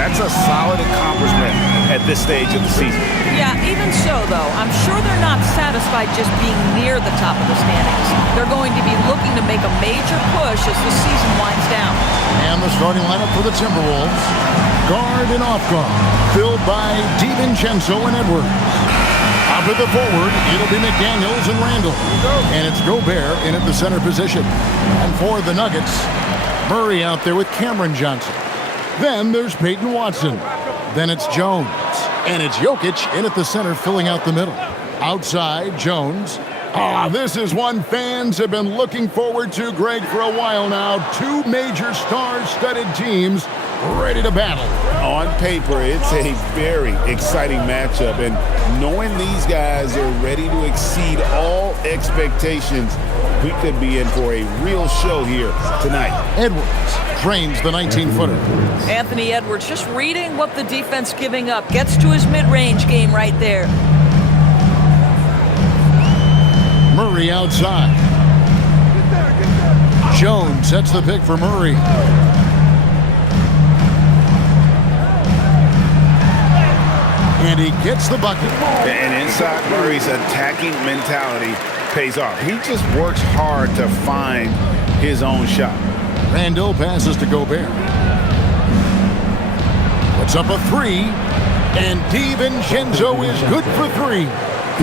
That's a solid accomplishment at this stage of the season. Yeah, even so, though, I'm sure they're not satisfied just being near the top of the standings. They're going to be looking to make a major push as the season winds down. And the starting lineup for the Timberwolves. Guard and off guard, filled by DiVincenzo and Edwards. Up at the forward, it'll be McDaniels and Randall. And it's Gobert in at the center position. And for the Nuggets, Murray out there with Cameron Johnson. Then there's Peyton Watson. Then it's Jones. And it's Jokic in at the center, filling out the middle. Outside, Jones. This is one fans have been looking forward to, Greg, for a while now. Two major star-studded teams ready to battle. On paper, it's a very exciting matchup, and knowing these guys are ready to exceed all expectations, we could be in for a real show here tonight. Edwards drains the 19-footer. Anthony Edwards just reading what the defense giving up. Gets to his mid-range game right there. Murray outside. Jones sets the pick for Murray. And he gets the bucket. And inside Murray's attacking mentality pays off. He just works hard to find his own shot. Randall passes to Gobert. Puts up a three. And DiVincenzo is good for three.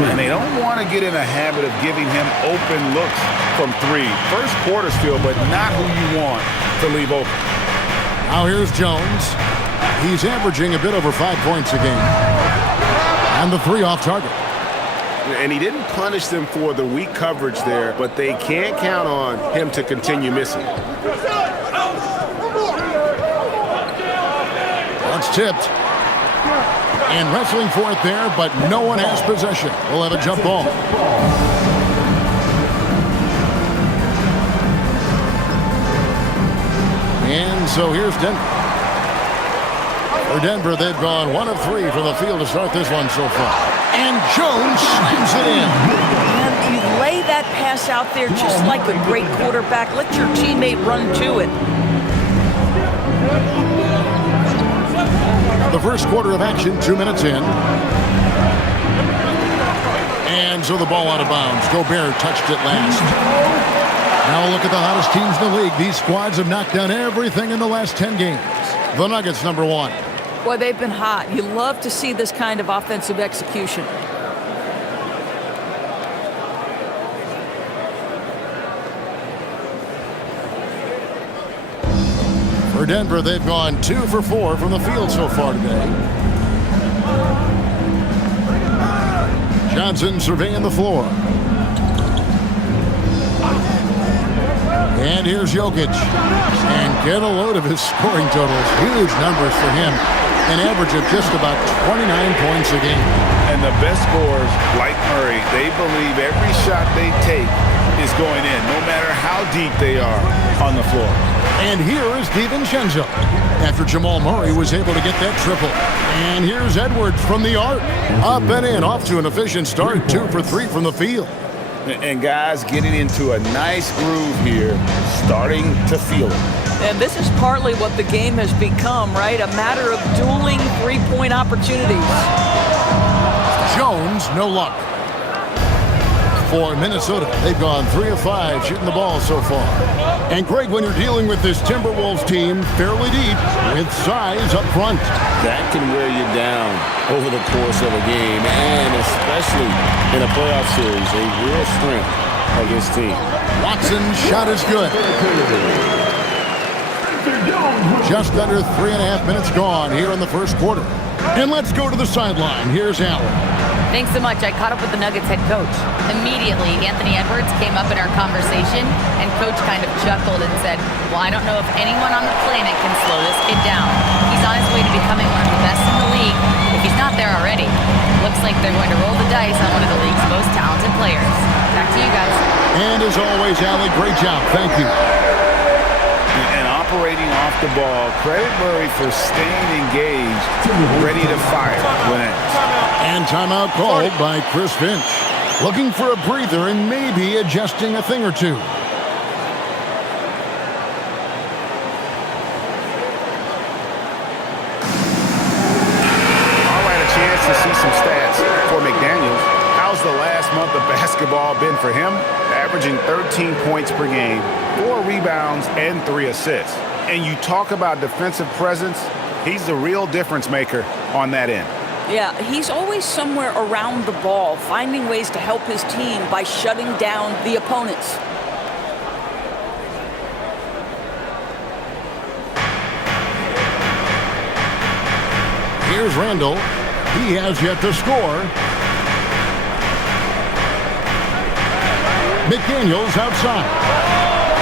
And they don't want to get in a habit of giving him open looks from three. First quarter still, but not who you want to leave open. Now here's Jones. He's averaging a bit over 5 points a game. And the three off target. And he didn't punish them for the weak coverage there, but they can't count on him to continue missing. That's tipped. And wrestling for it there, but no one has possession. We'll have a jump ball. And so here's Denver. For Denver, they've gone 1 of 3 from the field to start this one so far. And Jones slams it in. And you lay that pass out there just like a great quarterback. Let your teammate run to it. The first quarter of action, 2 minutes in. And so the ball out of bounds. Gobert touched it last. Now look at the hottest teams in the league. These squads have knocked down everything in the last 10 games. The Nuggets, number 1. Boy, they've been hot. You love to see this kind of offensive execution. For Denver, they've gone 2 for 4 from the field so far today. Johnson surveying the floor. And here's Jokic. And get a load of his scoring totals. Huge numbers for him. An average of just about 29 points a game. And the best scorers, like Murray, they believe every shot they take is going in, no matter how deep they are on the floor. And here is DiVincenzo after Jamal Murray was able to get that triple. And here's Edwards from the arc. Up and in, off to an efficient start. 2 for 3 from the field. And guys getting into a nice groove here, starting to feel it. And this is partly what the game has become, right? A matter of dueling three-point opportunities. Jones, no luck. For Minnesota, they've gone 3 of 5 shooting the ball so far. And Greg, when you're dealing with this Timberwolves team fairly deep with size up front, that can wear you down over the course of a game, and especially in a playoff series, a real strength of this team. Watson's shot is good. Just under 3.5 minutes gone here in the first quarter. And let's go to the sideline. Here's Allen. Thanks so much. I caught up with the Nuggets head coach. Immediately, Anthony Edwards came up in our conversation, and coach kind of chuckled and said, well, I don't know if anyone on the planet can slow this kid down. He's on his way to becoming one of the best in the league, if he's not there already. Looks like they're going to roll the dice on one of the league's most talented players. Back to you guys. And as always, Allie, great job. Thank you. And operating off the ball, credit Murray for staying engaged, ready to fire when it. And timeout called by Chris Finch. Looking for a breather and maybe adjusting a thing or two. How's the last month of basketball been for him? Averaging 13 points per game, 4 rebounds, and 3 assists. And you talk about defensive presence, he's the real difference maker on that end. Yeah, he's always somewhere around the ball, finding ways to help his team by shutting down the opponents. Here's Randall. He has yet to score. McDaniels outside.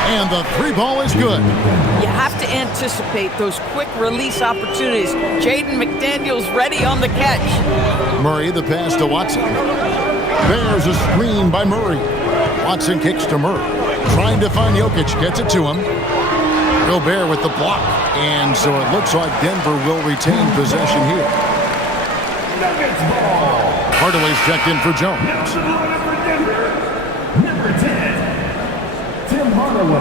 And the 3-ball is good. You have to anticipate those quick release opportunities. Jaden McDaniels ready on the catch. Murray, the pass to Watson. There's a screen by Murray. Watson kicks to Murray. Trying to find Jokic. Gets it to him. Gobert with the block. And so it looks like Denver will retain possession here. Hardaway's checked in for Jones. Number 10, Tim Hardaway.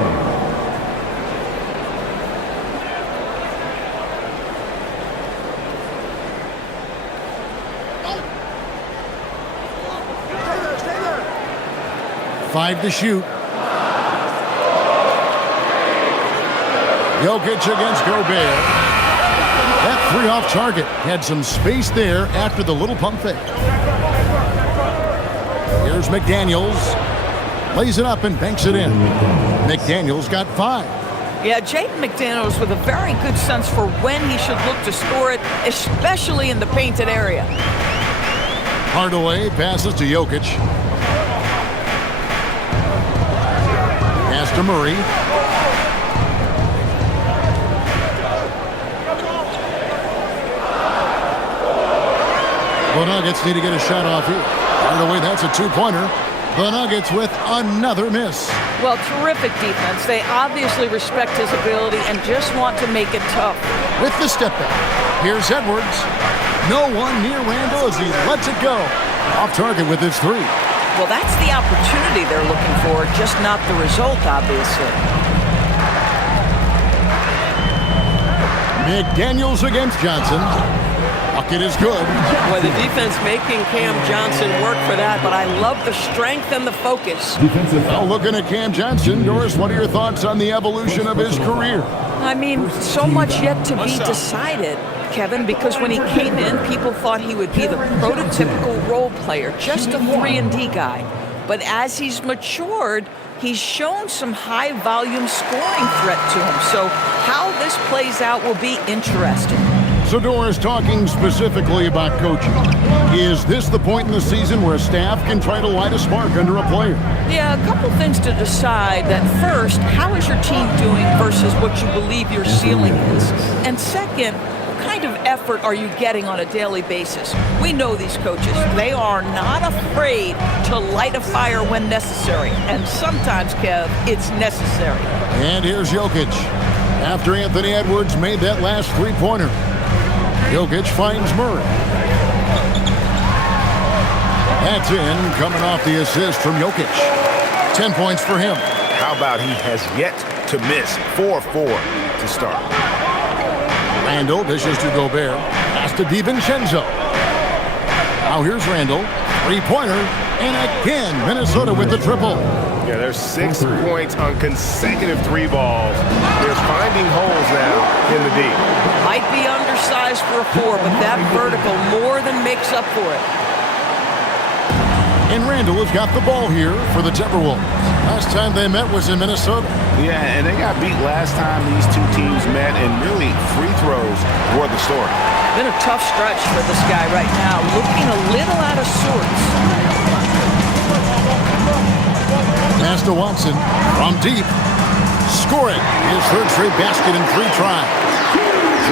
Five to shoot. Jokic against Gobert. That 3 off target. Had some space there after the little pump fake. Here's McDaniels. Lays it up and banks it in. McDaniels got 5. Yeah, Jaden McDaniels with a very good sense for when he should look to score it, especially in the painted area. Hardaway passes to Jokic. Pass to Murray. The Nuggets need to get a shot off here. Hardaway, that's a 2-pointer. The Nuggets with another miss. Well, terrific defense. They obviously respect his ability and just want to make it tough. With the step back, here's Edwards. No one near Randall as he lets it go. Off target with his 3. Well, that's the opportunity they're looking for, just not the result, obviously. McDaniels against Johnson. Bucket is good. Boy, the defense making Cam Johnson work for that, but I love the strength and the focus. Well, looking at Cam Johnson, Doris, what are your thoughts on the evolution of his career? I mean, so much yet to be decided, Kevin, because when he came in, people thought he would be the prototypical role player, just a 3-and-D guy. But as he's matured, he's shown some high-volume scoring threat to him. So how this plays out will be interesting. So Doris, talking specifically about coaching, is this the point in the season where a staff can try to light a spark under a player? Yeah, a couple things to decide. That first, how is your team doing versus what you believe your ceiling is? And second, what kind of effort are you getting on a daily basis? We know these coaches. They are not afraid to light a fire when necessary. And sometimes, Kev, it's necessary. And here's Jokic. After Anthony Edwards made that last 3-pointer. Jokic finds Murray. That's in, coming off the assist from Jokic. 10 points for him. How about he has yet to miss 4-4 to start. Randall dishes to Gobert. Pass to DiVincenzo. Now here's Randall. 3-pointer. And again, Minnesota with the triple. Yeah, there's 6 points on consecutive 3 balls. They're finding holes now in the D. Might be undersized for a 4, but that vertical more than makes up for it. And Randall has got the ball here for the Timberwolves. Last time they met was in Minnesota. Yeah, and they got beat last time these two teams met, and really free throws were the story. Been a tough stretch for this guy right now, looking a little out of sorts. Pass to Watson from deep. Scoring his third straight basket in 3 tries.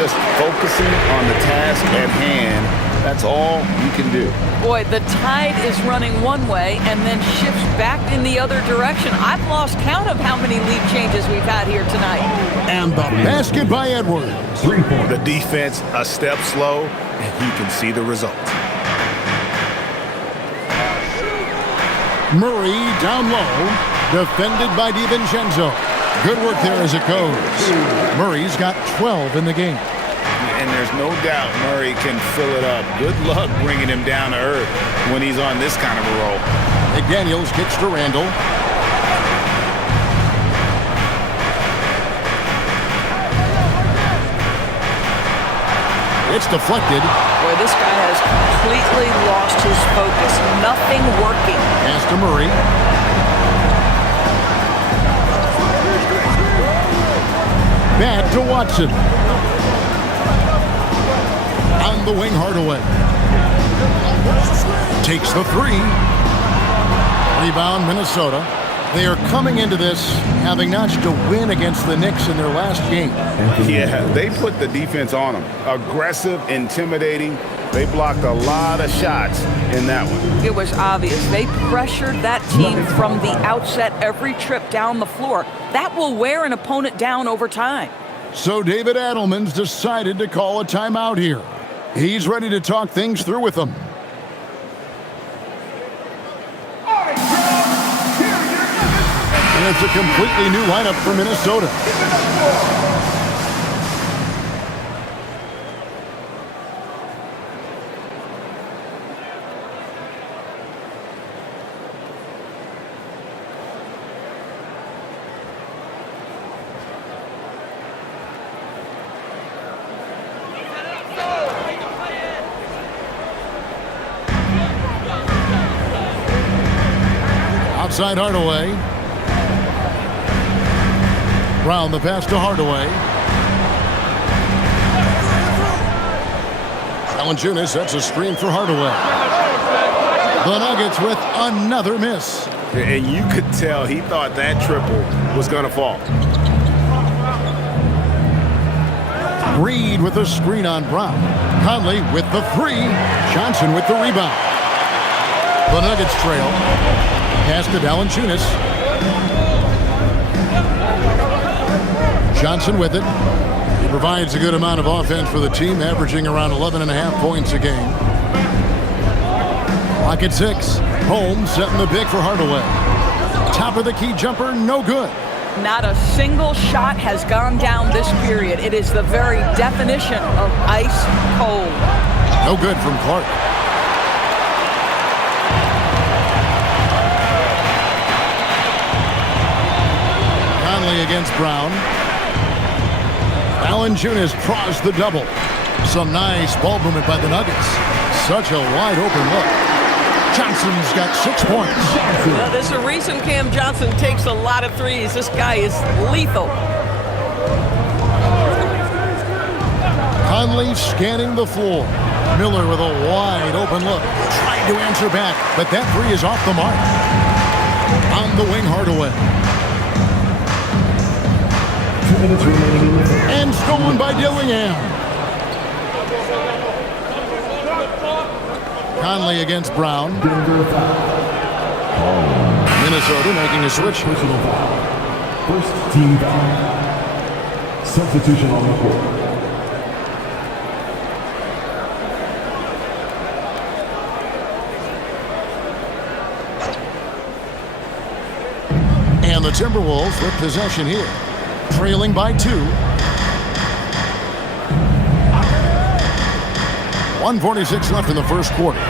Just focusing on the task at hand, that's all you can do. Boy, the tide is running one way and then shifts back in the other direction. I've lost count of how many lead changes we've had here tonight. And the basket by Edwards. The defense a step slow, and you can see the result. Murray down low, defended by DiVincenzo. Good work there as it goes. Murray's got 12 in the game. and there's no doubt Murray can fill it up. Good luck bringing him down to earth when he's on this kind of a roll. McDaniels kicks to Randall. It's deflected. Boy, this guy has completely lost his focus. Nothing working. Pass to Murray. Back to Watson. On the wing, Hardaway. Takes the three. Rebound, Minnesota. They are coming into this having notched a win against the Knicks in their last game. Yeah, they put the defense on them. Aggressive, intimidating. They blocked a lot of shots in that one. It was obvious. They pressured that team from the outset every trip down the floor. That will wear an opponent down over time. So David Adelman's decided to call a timeout here. He's ready to talk things through with them. And it's a completely new lineup for Minnesota. Outside Hardaway. Brown the pass to Hardaway. Valanciunas sets a screen for Hardaway. The Nuggets with another miss. And you could tell he thought that triple was going to fall. Reed with a screen on Brown. Conley with the three. Johnson with the rebound. The Nuggets trail. Pass to Valanciunas. Johnson with it. He provides a good amount of offense for the team, averaging around 11.5 points a game. Clock at 6. Holmes setting the pick for Hardaway. Top of the key jumper, no good. Not a single shot has gone down this period. It is the very definition of ice cold. No good from Clark. Conley against Brown. Valanciunas draws the double. Some nice ball movement by the Nuggets. Such a wide open look. Johnson's got 6 points. Well, there's a reason Cam Johnson takes a lot of threes. This guy is lethal. Conley scanning the floor. Miller with a wide open look. Trying to answer back, but that three is off the mark. On the wing, Hardaway. 2 minutes remaining in the third. And stolen by Dillingham. Conley against Brown. Denver foul. Minnesota making a switch. Personal foul. First team foul. Substitution on the court. And the Timberwolves with possession here. Trailing by 2. 1:46 left in the first quarter.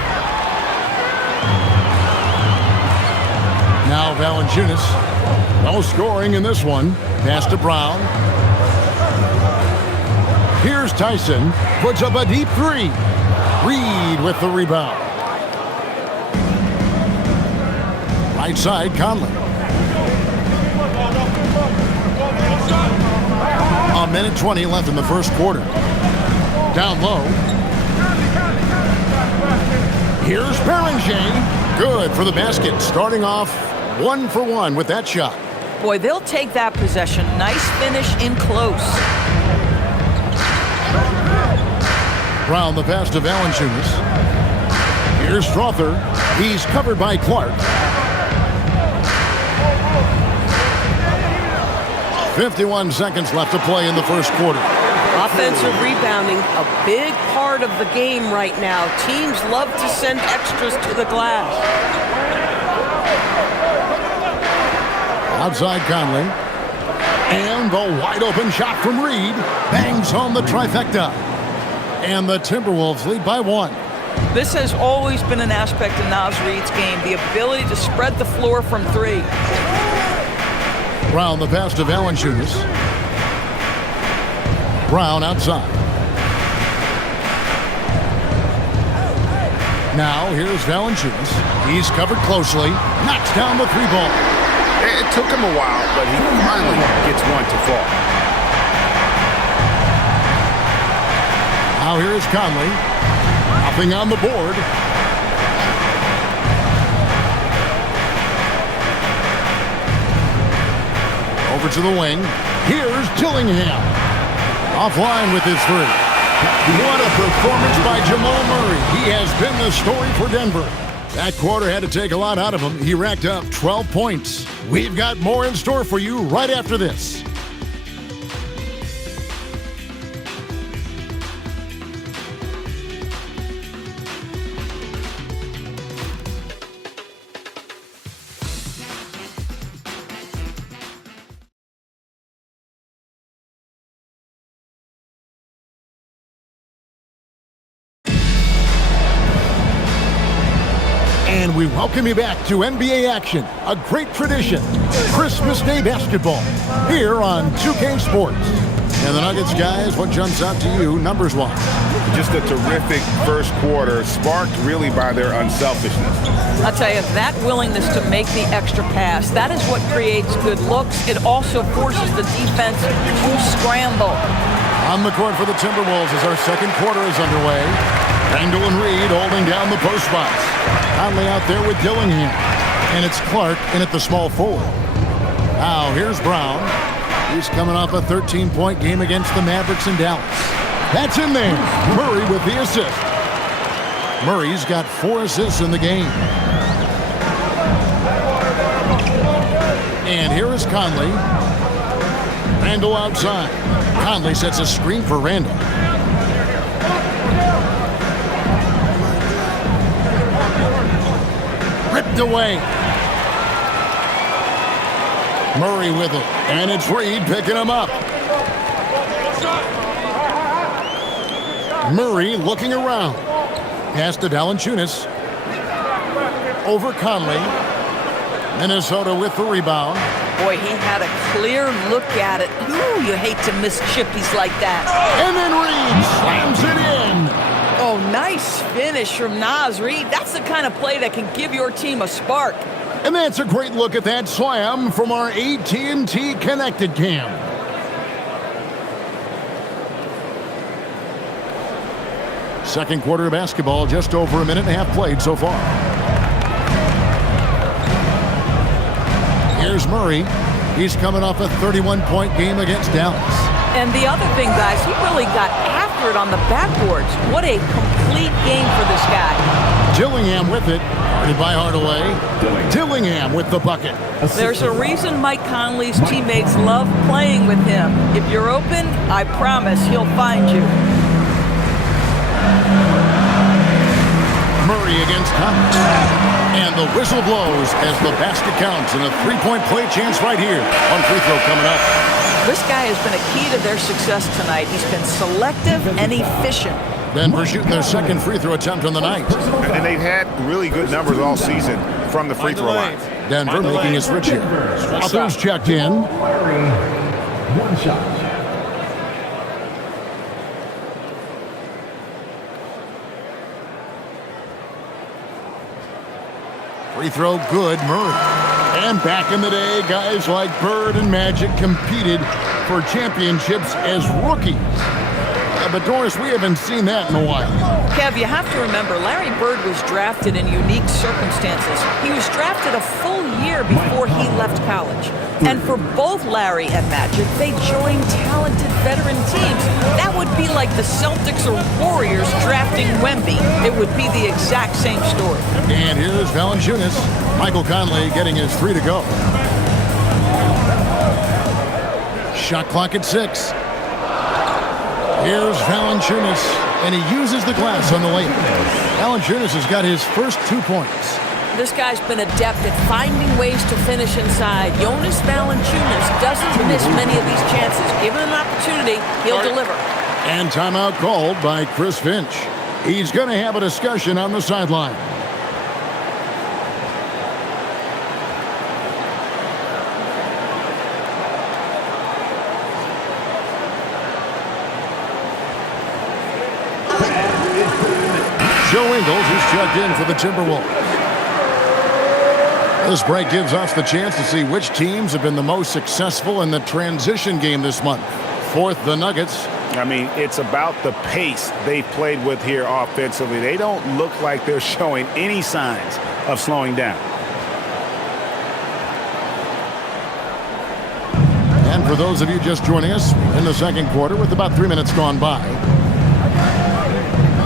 Now Valanciunas. No scoring in this one. Pass to Brown. Here's Tyson. Puts up a deep three. Reed with the rebound. Right side, Conley. A minute 20 left in the first quarter. Down low. Here's Beringer. Good for the basket. Starting off 1 for 1 with that shot. Boy, they'll take that possession. Nice finish in close. Brown the pass to Valanciunas. Here's Strother. He's covered by Clark. 51 seconds left to play in the first quarter. Offensive rebounding, a big part of the game right now. Teams love to send extras to the glass. Outside Conley. And the wide open shot from Reed. Bangs home the trifecta. And the Timberwolves lead by 1. This has always been an aspect of Naz Reid's game, the ability to spread the floor from 3. Brown the pass to Valanciunas. Brown outside. Now here's Valanciunas. He's covered closely. Knocks down the 3-ball. It took him a while, but he finally gets one to fall. Now here's Conley. Nothing on the board. Over to the wing. Here's Dillingham. Offline with his 3. What a performance by Jamal Murray. He has been the story for Denver. That quarter had to take a lot out of him. He racked up 12 points. We've got more in store for you right after this. And we welcome you back to NBA action, a great tradition, Christmas Day basketball, here on 2K Sports. And the Nuggets, guys, what jumps out to you numbers-wise? Just a terrific first quarter, sparked really by their unselfishness. I'll tell you, that willingness to make the extra pass, that is what creates good looks. It also forces the defense to scramble. On the court for the Timberwolves as our second quarter is underway. Randall and Reed holding down the post spots. Conley out there with Dillingham. And it's Clark in at the small forward. Now here's Brown. He's coming off a 13-point game against the Mavericks in Dallas. That's in there. Murray with the assist. Murray's got 4 assists in the game. And here is Conley. Randall outside. Conley sets a screen for Randall. Ripped away. Murray with it. And it's Reed picking him up. Murray looking around. Pass to Valanciunas. Over Conley. Minnesota with the rebound. Boy, he had a clear look at it. Ooh, you hate to miss chippies like that. And then Reed slams it in. Oh, nice finish from Naz Reid. That's the kind of play that can give your team a spark. And that's a great look at that slam from our AT&T Connected Cam. Second quarter of basketball, just over a minute and a half played so far. Here's Murray. He's coming off a 31-point game against Dallas. And the other thing, guys, he really got after it on the backboards. What a complete game for this guy. Dillingham with it. Guarded by Hardaway. Dillingham with the bucket. There's a reason Mike Conley's teammates love playing with him. If you're open, I promise he'll find you. Murray against Conley. And the whistle blows as the basket counts, and a 3-point play chance right here. One free throw coming up. This guy has been a key to their success tonight. He's been selective and efficient. Denver shooting their second free throw attempt on the night. And they've had really good numbers all season from the free throw line. Denver making a switch here. Others checked in. One shot. Free throw good, Murray. And back in the day, guys like Bird and Magic competed for championships as rookies. But Doris, we haven't seen that in a while. Kev, you have to remember, Larry Bird was drafted in unique circumstances. He was drafted a full year before he left college. And for both Larry and Magic, they joined talented veteran teams. That would be like the Celtics or Warriors drafting Wemby. It would be the exact same story. And here's Valanciunas. Michael Conley getting his 3 to go. Shot clock at 6. Here's Valanciunas, and he uses the glass on the layup. Valanciunas has got his first 2 points. This guy's been adept at finding ways to finish inside. Jonas Valanciunas doesn't miss many of these chances. Given an opportunity, he'll deliver. And timeout called by Chris Finch. He's going to have a discussion on the sideline. Joe Ingles is checked in for the Timberwolves. This break gives us the chance to see which teams have been the most successful in the transition game this month. Fourth, the Nuggets. I mean, it's about the pace they've played with here offensively. They don't look like they're showing any signs of slowing down. And for those of you just joining us in the second quarter with about 3 minutes gone by,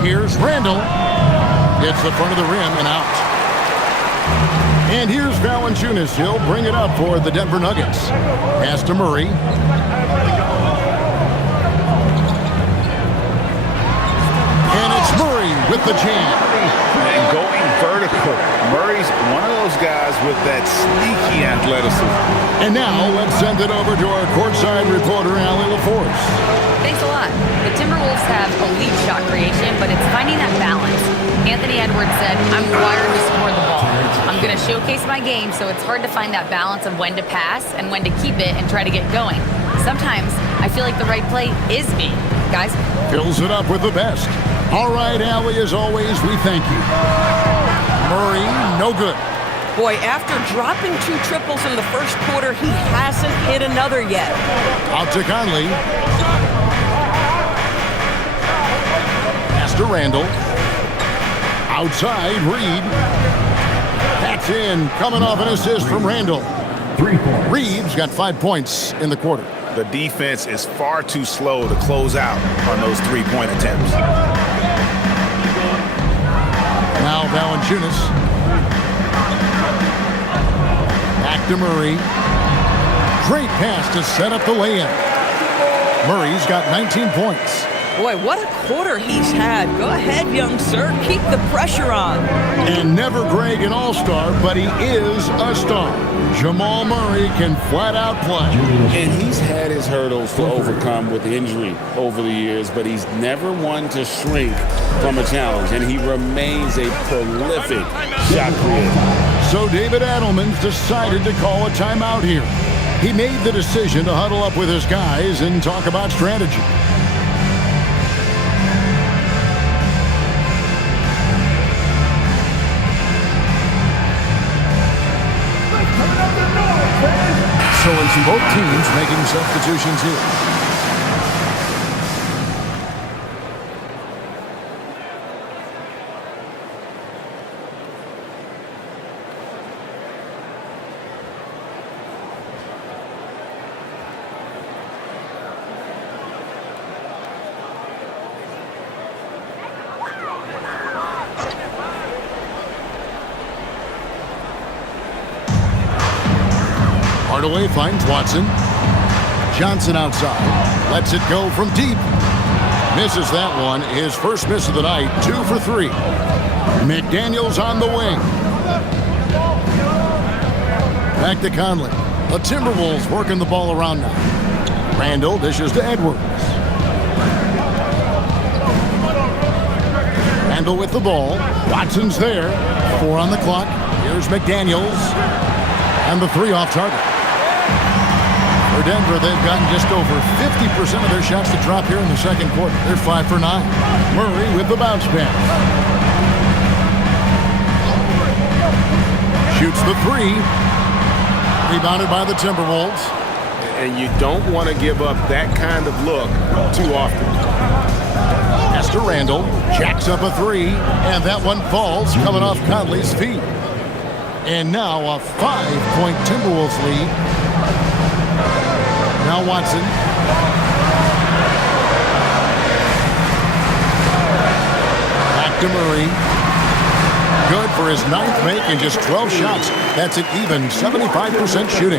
here's Randall. Hits the front of the rim and out. And here's Valanciunas. He'll bring it up for the Denver Nuggets. Pass to Murray. And it's Murray with the jam. And going vertical. Murray's one of those guys with that sneaky athleticism. And now let's send it over to our courtside reporter, Allie LaForce. Thanks a lot. The Timberwolves have elite shot creation, but it's finding that balance. Anthony Edwards said, I'm wired to score the ball. I'm going to showcase my game, so it's hard to find that balance of when to pass and when to keep it and try to get going. Sometimes I feel like the right play is me. Guys? Fills it up with the best. All right, Allie, as always, we thank you. Murray, no good. Boy, after dropping 2 triples in the first quarter, he hasn't hit another yet. Out to Conley. Pass to Randall. Outside, Reed. That's in. Coming off an assist from Randall. 3 points. Reed's got 5 points in the quarter. The defense is far too slow to close out on those three-point attempts. Now Valanciunas. Back to Murray. Great pass to set up the layup. Murray's got 19 points. Boy, what a quarter he's had. Go ahead, young sir. Keep the pressure on. And never Greg an all-star, but he is a star. Jamal Murray can flat out play. And he's had his hurdles to overcome with injury over the years, but he's never one to shrink from a challenge, and he remains a prolific shot creator. So David Adelman's decided to call a timeout here. He made the decision to huddle up with his guys and talk about strategy. So it's both teams making substitutions here. Hardaway finds Watson. Johnson outside. Lets it go from deep. Misses that one. His first miss of the night. 2 for 3. McDaniels on the wing. Back to Conley. The Timberwolves working the ball around now. Randall dishes to Edwards. Randall with the ball. Watson's there. 4 on the clock. Here's McDaniels. And the 3 off target. For Denver, they've gotten just over 50% of their shots to drop here in the second quarter. They're 5 for 9. Murray with the bounce pass. Shoots the 3. Rebounded by the Timberwolves. And you don't want to give up that kind of look too often. Pass to Randall. Jacks up a 3. And that one falls, coming off Conley's feet. And now a 5-point Timberwolves lead. Now Watson. Back to Murray. Good for his 9th make in just 12 shots. That's an even 75% shooting.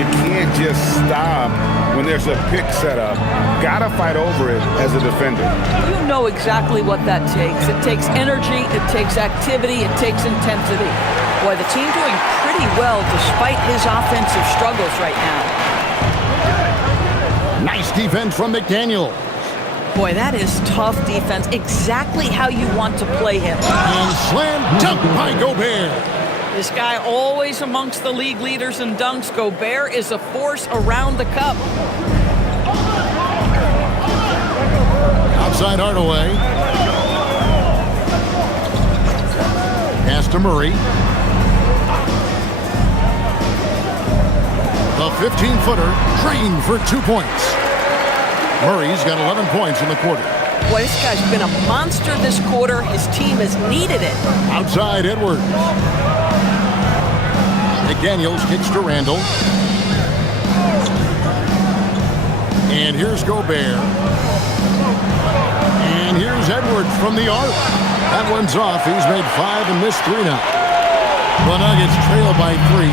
You can't just stop when there's a pick set up. Gotta fight over it as a defender. You know exactly what that takes. It takes energy, it takes activity, it takes intensity. Boy, the team doing pretty well despite his offensive struggles right now. Nice defense from McDaniel. Boy, that is tough defense. Exactly how you want to play him. And slam dunk by Gobert. This guy always amongst the league leaders in dunks. Gobert is a force around the cup. Outside Hardaway. Pass to Murray. The 15-footer drained for 2 points. Murray's got 11 points in the quarter. Boy, this guy's been a monster this quarter. His team has needed it. Outside Edwards. McDaniels kicks to Randall. And here's Gobert. And here's Edwards from the arc. That one's off. He's made 5 and missed 3 now. The Nuggets trail by 3.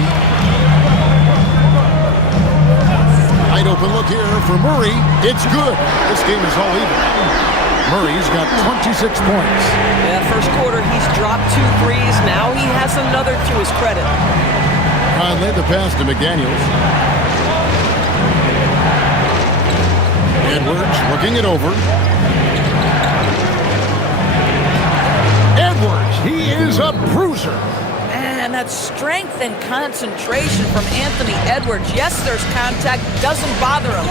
Wide open look here for Murray. It's good. This game is all even. Murray's got 26 points. Yeah, first quarter, he's dropped 2 threes. Now he has another to his credit. Conley the pass to McDaniels. Edwards looking it over. Edwards, he is a bruiser. And that strength and concentration from Anthony Edwards. Yes, there's contact. Doesn't bother him.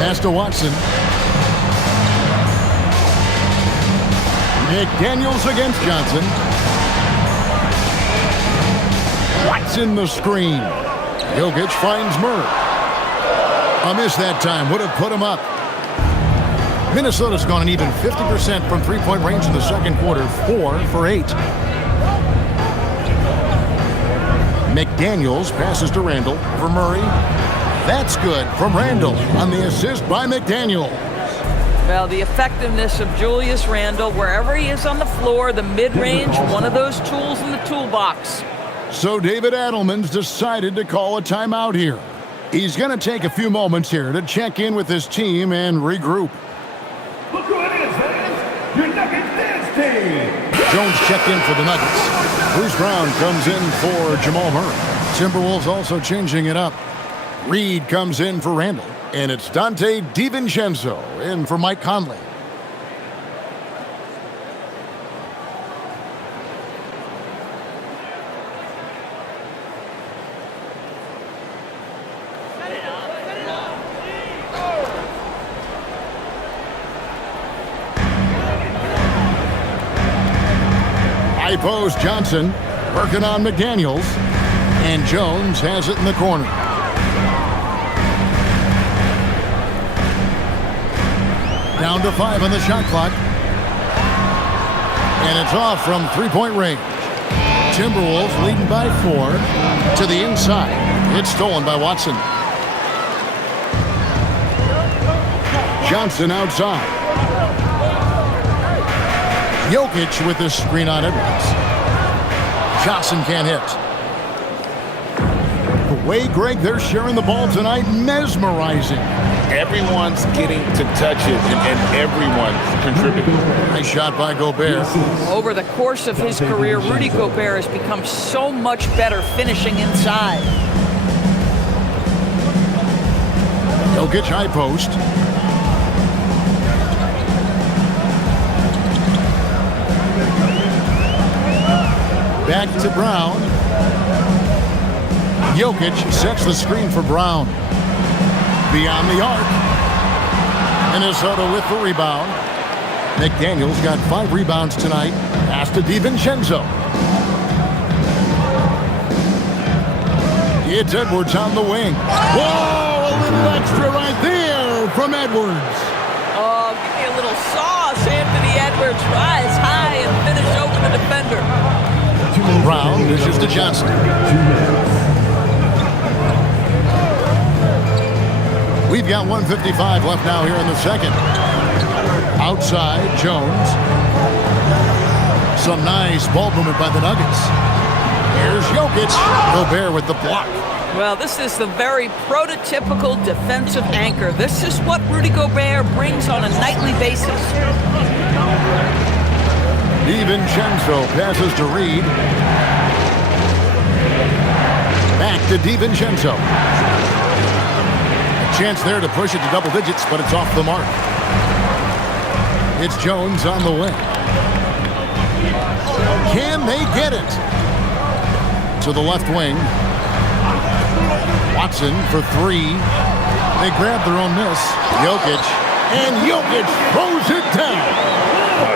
Pass to Watson. McDaniels against Johnson. Watson the screen. Jokic finds Murray. A miss that time. Would have put him up. Minnesota's gone an even 50% from three-point range in the second quarter. 4 for 8. McDaniels passes to Randall for Murray. That's good from Randall on the assist by McDaniel. Well, the effectiveness of Julius Randle, wherever he is on the floor, the mid-range, one of those tools in the toolbox. So David Adelman's decided to call a timeout here. He's going to take a few moments here to check in with his team and regroup. Look who it is, fans! Your Nuggets dance team! Jones checked in for the Nuggets. Bruce Brown comes in for Jamal Murray. Timberwolves also changing it up. Reed comes in for Randall. And it's Dante DiVincenzo in for Mike Conley. High post Johnson working on McDaniels. And Jones has it in the corner. Down to 5 on the shot clock. And it's off from three-point range. Timberwolves leading by 4 to the inside. It's stolen by Watson. Johnson outside. Jokic with the screen on Edwards. Johnson can't hit. The way, Greg, they're sharing the ball tonight, mesmerizing. Everyone's getting to touch it, and everyone's contributing. Nice shot by Gobert. Over the course of his career, Rudy Gobert has become so much better finishing inside. Jokic high post. Back to Brown. Jokic sets the screen for Brown. Beyond the arc. Minnesota with the rebound. McDaniels got 5 rebounds tonight. Pass to DiVincenzo. It's Edwards on the wing. Whoa, a little extra right there from Edwards. Oh, give me a little sauce. Anthony Edwards rise high and finish over the defender. Brown dishes to Johnson. 2 minutes. We've got 1:55 left now here in the second. Outside, Jones. Some nice ball movement by the Nuggets. Here's Jokic. Gobert with the block. Well, this is the very prototypical defensive anchor. This is what Rudy Gobert brings on a nightly basis. DiVincenzo passes to Reed. Back to DiVincenzo. Chance there to push it to double digits, but it's off the mark. It's Jones on the wing. Can they get it? To the left wing. Watson for three. They grab their own miss. Jokic. And Jokic throws it down.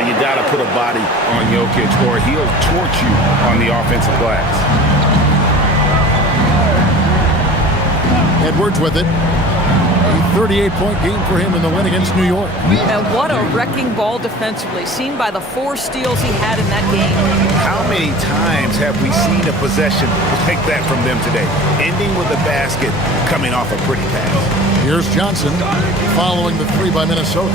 You got to put a body on Jokic or he'll torch you on the offensive glass. Edwards with it. A 38-point game for him in the win against New York. And what a wrecking ball defensively, seen by the 4 steals he had in that game. How many times have we seen a possession like that from them today? Ending with a basket, coming off a pretty pass. Here's Johnson following the 3 by Minnesota.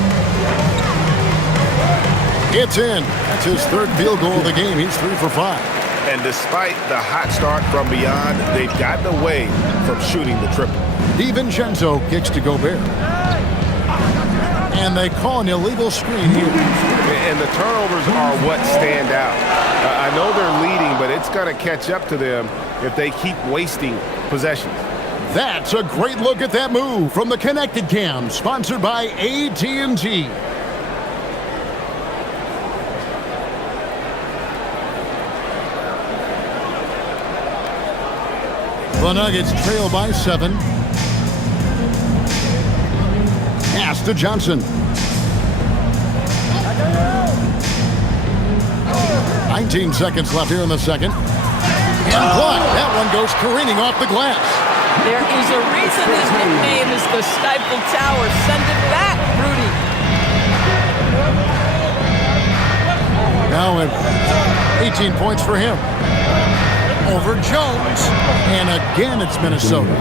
It's in. That's his 3rd field goal of the game. He's 3 for 5. And despite the hot start from beyond, they've gotten away from shooting the triple. DiVincenzo kicks to Gobert. And they call an illegal screen here. And the turnovers are what stand out. I know they're leading, but it's going to catch up to them if they keep wasting possessions. That's a great look at that move from the Connected Cam, sponsored by AT&T. The Nuggets trail by 7. Pass to Johnson. 19 seconds left here in the second. And blocked. That one goes careening off the glass. There is a reason his nickname is the Stifle Tower. Send it back, Rudy. Now at 18 points for him. Over Jones. And again, it's Minnesota.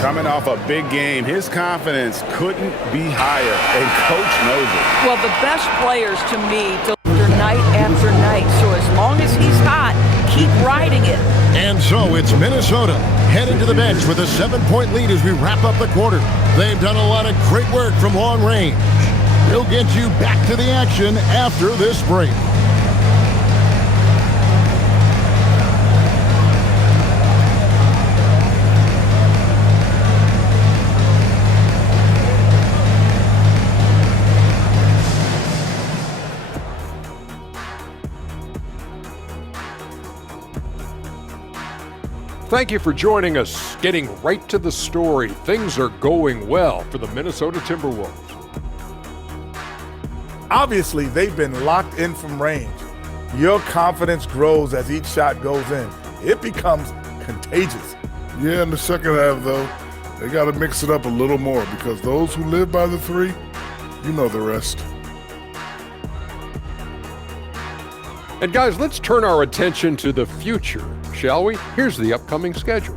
Coming off a big game, his confidence couldn't be higher, and Coach knows it. Well, the best players, to me, deliver night after night. So as long as he's hot, keep riding it. And so it's Minnesota heading to the bench with a 7-point lead as we wrap up the quarter. They've done a lot of great work from long range. We'll get you back to the action after this break. Thank you for joining us. Getting right to the story, things are going well for the Minnesota Timberwolves. Obviously, they've been locked in from range. Your confidence grows as each shot goes in. It becomes contagious. Yeah, in the second half, though, they got to mix it up a little more because those who live by the 3, you know the rest. And guys, let's turn our attention to the future, shall we? Here's the upcoming schedule.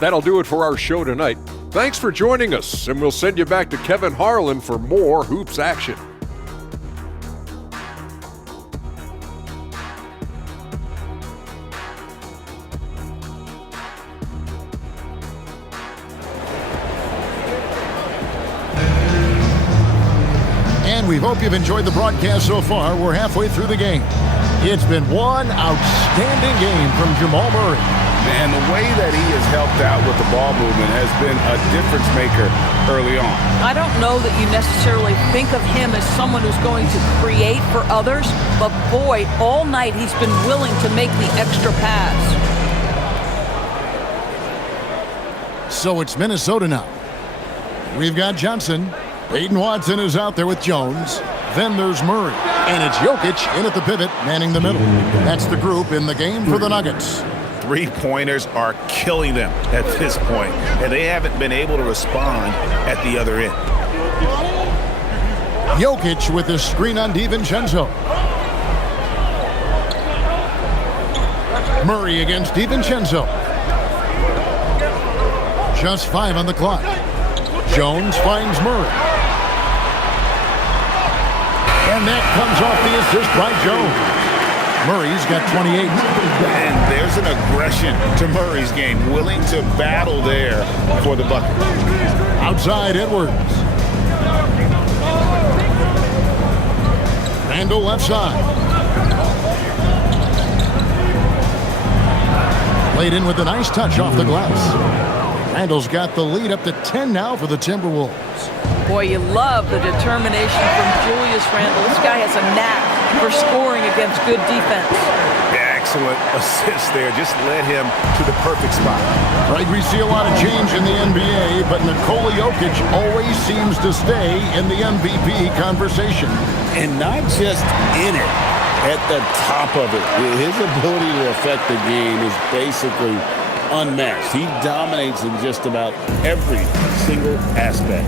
That'll do it for our show tonight. Thanks for joining us, and we'll send you back to Kevin Harlan for more hoops action. We hope you've enjoyed the broadcast so far. We're halfway through the game. It's been one outstanding game from Jamal Murray. And the way that he has helped out with the ball movement has been a difference maker early on. I don't know that you necessarily think of him as someone who's going to create for others, but boy, all night he's been willing to make the extra pass. So it's Minnesota now. We've got Johnson. Peyton Watson is out there with Jones. Then there's Murray. And it's Jokic in at the pivot, manning the middle. That's the group in the game for the Nuggets. 3-pointers are killing them at this point, and they haven't been able to respond at the other end. Jokic with the screen on DiVincenzo. Murray against DiVincenzo. Just 5 on the clock. Jones finds Murray. And that comes off the assist by Jones. Murray's got 28. And there's an aggression to Murray's game, willing to battle there for the bucket. Outside Edwards. Randall left side. Played in with a nice touch off the glass. Randall's got the lead up to 10 now for the Timberwolves. Boy, you love the determination from Julius Randle. This guy has a knack for scoring against good defense. Excellent assist there. Just led him to the perfect spot. Right, we see a lot of change in the NBA, but Nikola Jokic always seems to stay in the MVP conversation. And not just in it, at the top of it. His ability to affect the game is basically unmatched. He dominates in just about every single aspect.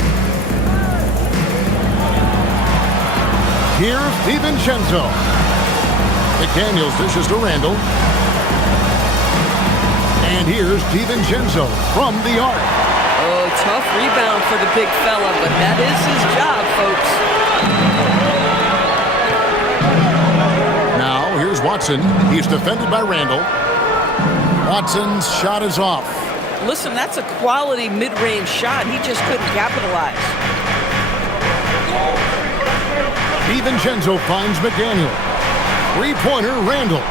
Here's DiVincenzo. McDaniels dishes to Randall. And here's DiVincenzo from the arc. Oh, tough rebound for the big fella, but that is his job, folks. Now, here's Watson. He's defended by Randall. Watson's shot is off. Listen, that's a quality mid-range shot. He just couldn't capitalize. DiVincenzo finds McDaniel. Three-pointer, Randall.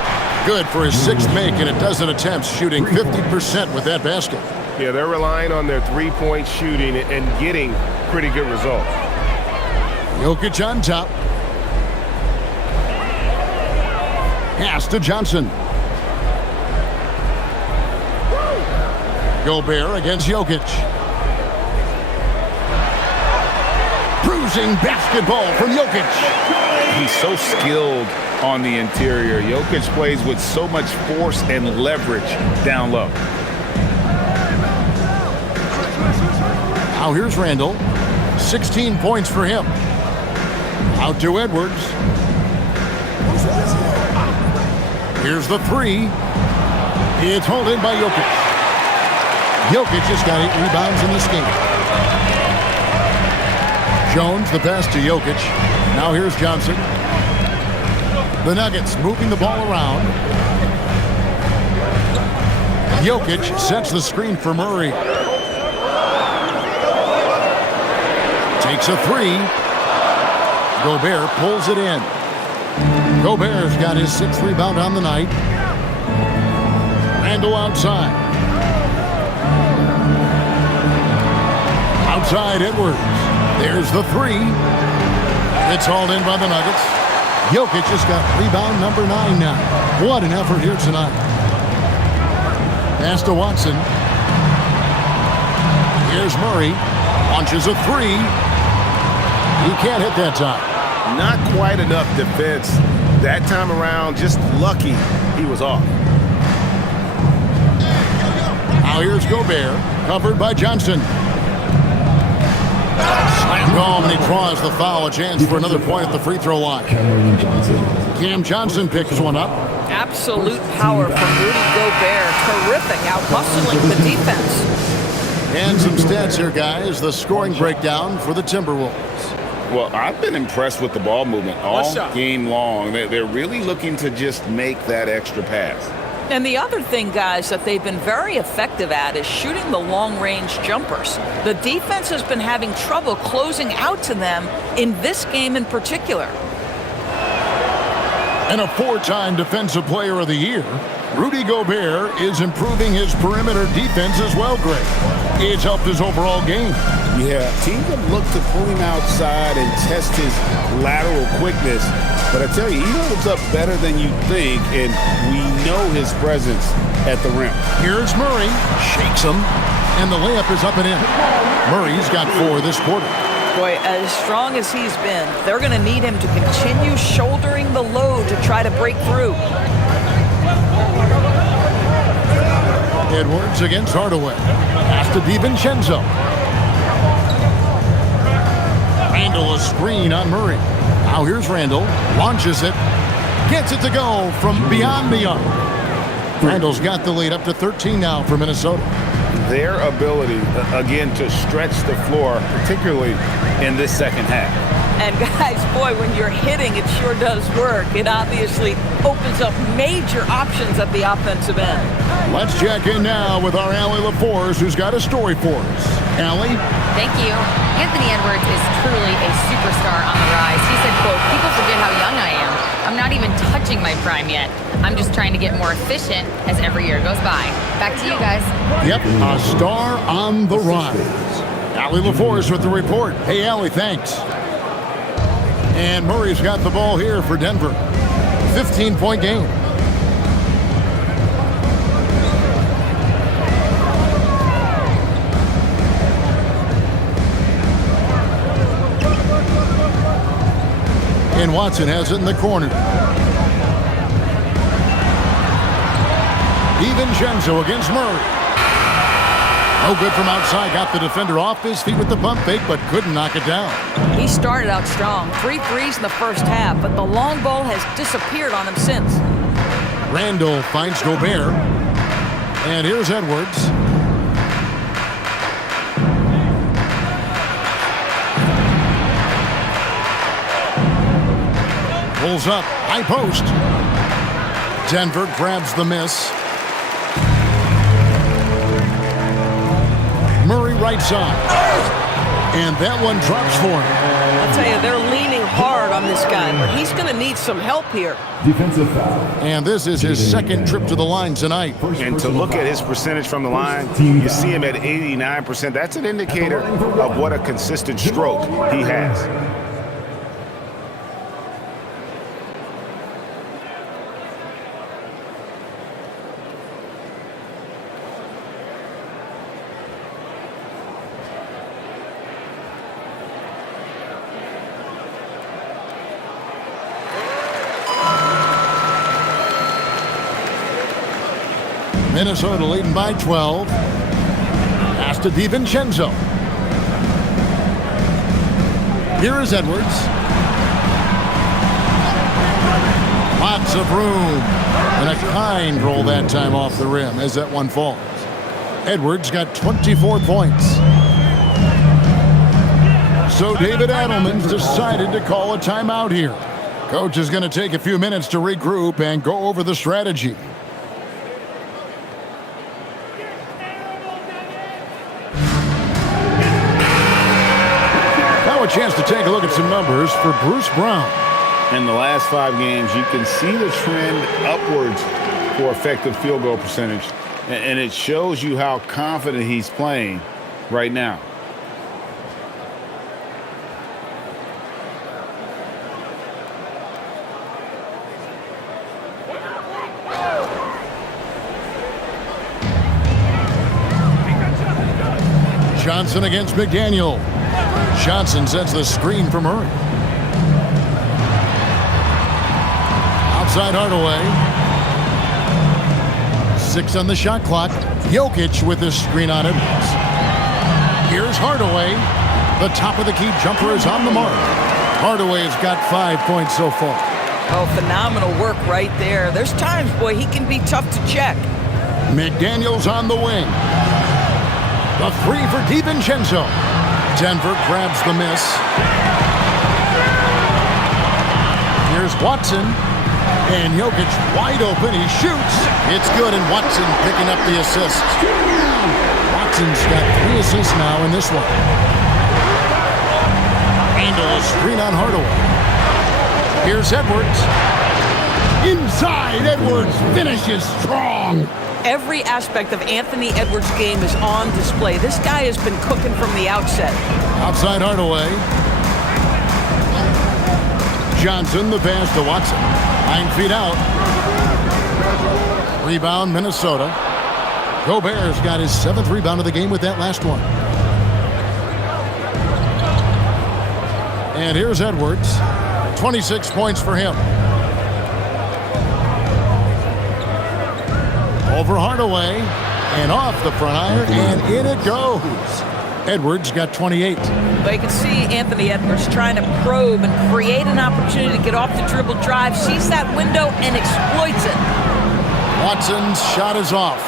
Good for his sixth make and a dozen attempts, shooting 50% with that basket. Yeah, they're relying on their three-point shooting and getting pretty good results. Jokic on top. Pass to Johnson. Gobert against Jokic. Bruising basketball from Jokic. He's so skilled on the interior. Jokic plays with so much force and leverage down low. Now here's Randall. 16 points for him. Out to Edwards. Here's the three. It's hauled in by Jokic. Jokic has got 8 rebounds in this game. Jones, the pass to Jokic. Now here's Johnson. The Nuggets moving the ball around. Jokic sets the screen for Murray. Takes a three. Gobert pulls it in. Gobert's got his 6th rebound on the night. Randall outside. Outside Edwards. There's the three. It's hauled in by the Nuggets. Jokic has got rebound number 9 now. What an effort here tonight. Pass to Watson. Here's Murray. Launches a three. He can't hit that time. Not quite enough defense. That time around, just lucky he was off. Now here's Gobert, covered by Johnson. Slam home, and he draws the foul. A chance for another point at the free throw line. Cam Johnson picks one up. Absolute power from Rudy Gobert. Terrific, out-hustling the defense. And some stats here, guys. The scoring breakdown for the Timberwolves. Well, I've been impressed with the ball movement all game long. They're really looking to just make that extra pass. And the other thing, guys, that they've been very effective at is shooting the long-range jumpers. The defense has been having trouble closing out to them in this game in particular. And a 4-time Defensive Player of the Year, Rudy Gobert is improving his perimeter defense as well, Greg. It's helped his overall game. Yeah, teams have looked to pull him outside and test his lateral quickness. But I tell you, he holds up better than you think, and we know his presence at the rim. Here's Murray, shakes him, and the layup is up and in. Murray's got 4 this quarter. Boy, as strong as he's been, they're going to need him to continue shouldering the load to try to break through. Edwards against Hardaway. Pass to DiVincenzo. Randall a screen on Murray. Now here's Randall. Launches it. Gets it to go from beyond the arc. Randall's got the lead up to 13 now for Minnesota. Their ability, again, to stretch the floor, particularly in this second half. And guys, boy, when you're hitting, it sure does work. It obviously opens up major options at the offensive end. Let's check in now with our Allie LaForce, who's got a story for us. Allie? Thank you. Anthony Edwards is truly a superstar on the rise. He said, quote, "People forget how young I am. I'm not not even touching my prime yet. I'm just trying to get more efficient as every year goes by. Back to you guys. Yep, a star on the rise. Allie LaForce with the report. Hey, Allie, thanks. And Murray's got the ball here for Denver. 15-point game. And Watson has it in the corner. DiVincenzo against Murray. No good from outside. Got the defender off his feet with the pump fake, but couldn't knock it down. He started out strong. 3 threes in the first half, but the long ball has disappeared on him since. Randall finds Gobert. And here's Edwards. Pulls up, high post. Denver grabs the miss. Murray right side. And that one drops for him. I'll tell you, they're leaning hard on this guy, but he's going to need some help here. Defensive foul. And this is his second trip to the line tonight. And to look at his percentage from the line, you see him at 89%. That's an indicator of what a consistent stroke he has. Minnesota leading by 12. Pass to DiVincenzo. Here is Edwards. Lots of room. And a kind roll that time off the rim as that one falls. Edwards got 24 points. So David Adelman's decided to call a timeout here. Coach is going to take a few minutes to regroup and go over the strategy. A chance to take a look at some numbers for Bruce Brown. In the last 5 games, you can see the trend upwards for effective field goal percentage, and it shows you how confident he's playing right now. Johnson against McDaniel. Johnson sets the screen for Murray. Outside Hardaway. 6 on the shot clock. Jokic with the screen on Edwards. Here's Hardaway. The top of the key jumper is on the mark. Hardaway's got 5 points so far. Oh, phenomenal work right there. There's times, boy, he can be tough to check. McDaniel's on the wing. The 3 for DiVincenzo. Denver grabs the miss. Here's Watson. And Jokic wide open. He shoots. It's good, and Watson picking up the assist. Watson's got 3 assists now in this one. Randall, screen on Hardaway. Here's Edwards. Inside, Edwards finishes strong. Every aspect of Anthony Edwards' game is on display. This guy has been cooking from the outset. Outside Hardaway. Johnson, the pass to Watson. 9 feet out. Rebound, Minnesota. Gobert's got his 7th rebound of the game with that last one. And here's Edwards. 26 points for him. Over Hardaway, and off the front iron, and in it goes. Edwards got 28. But you can see Anthony Edwards trying to probe and create an opportunity to get off the dribble drive, sees that window, and exploits it. Watson's shot is off.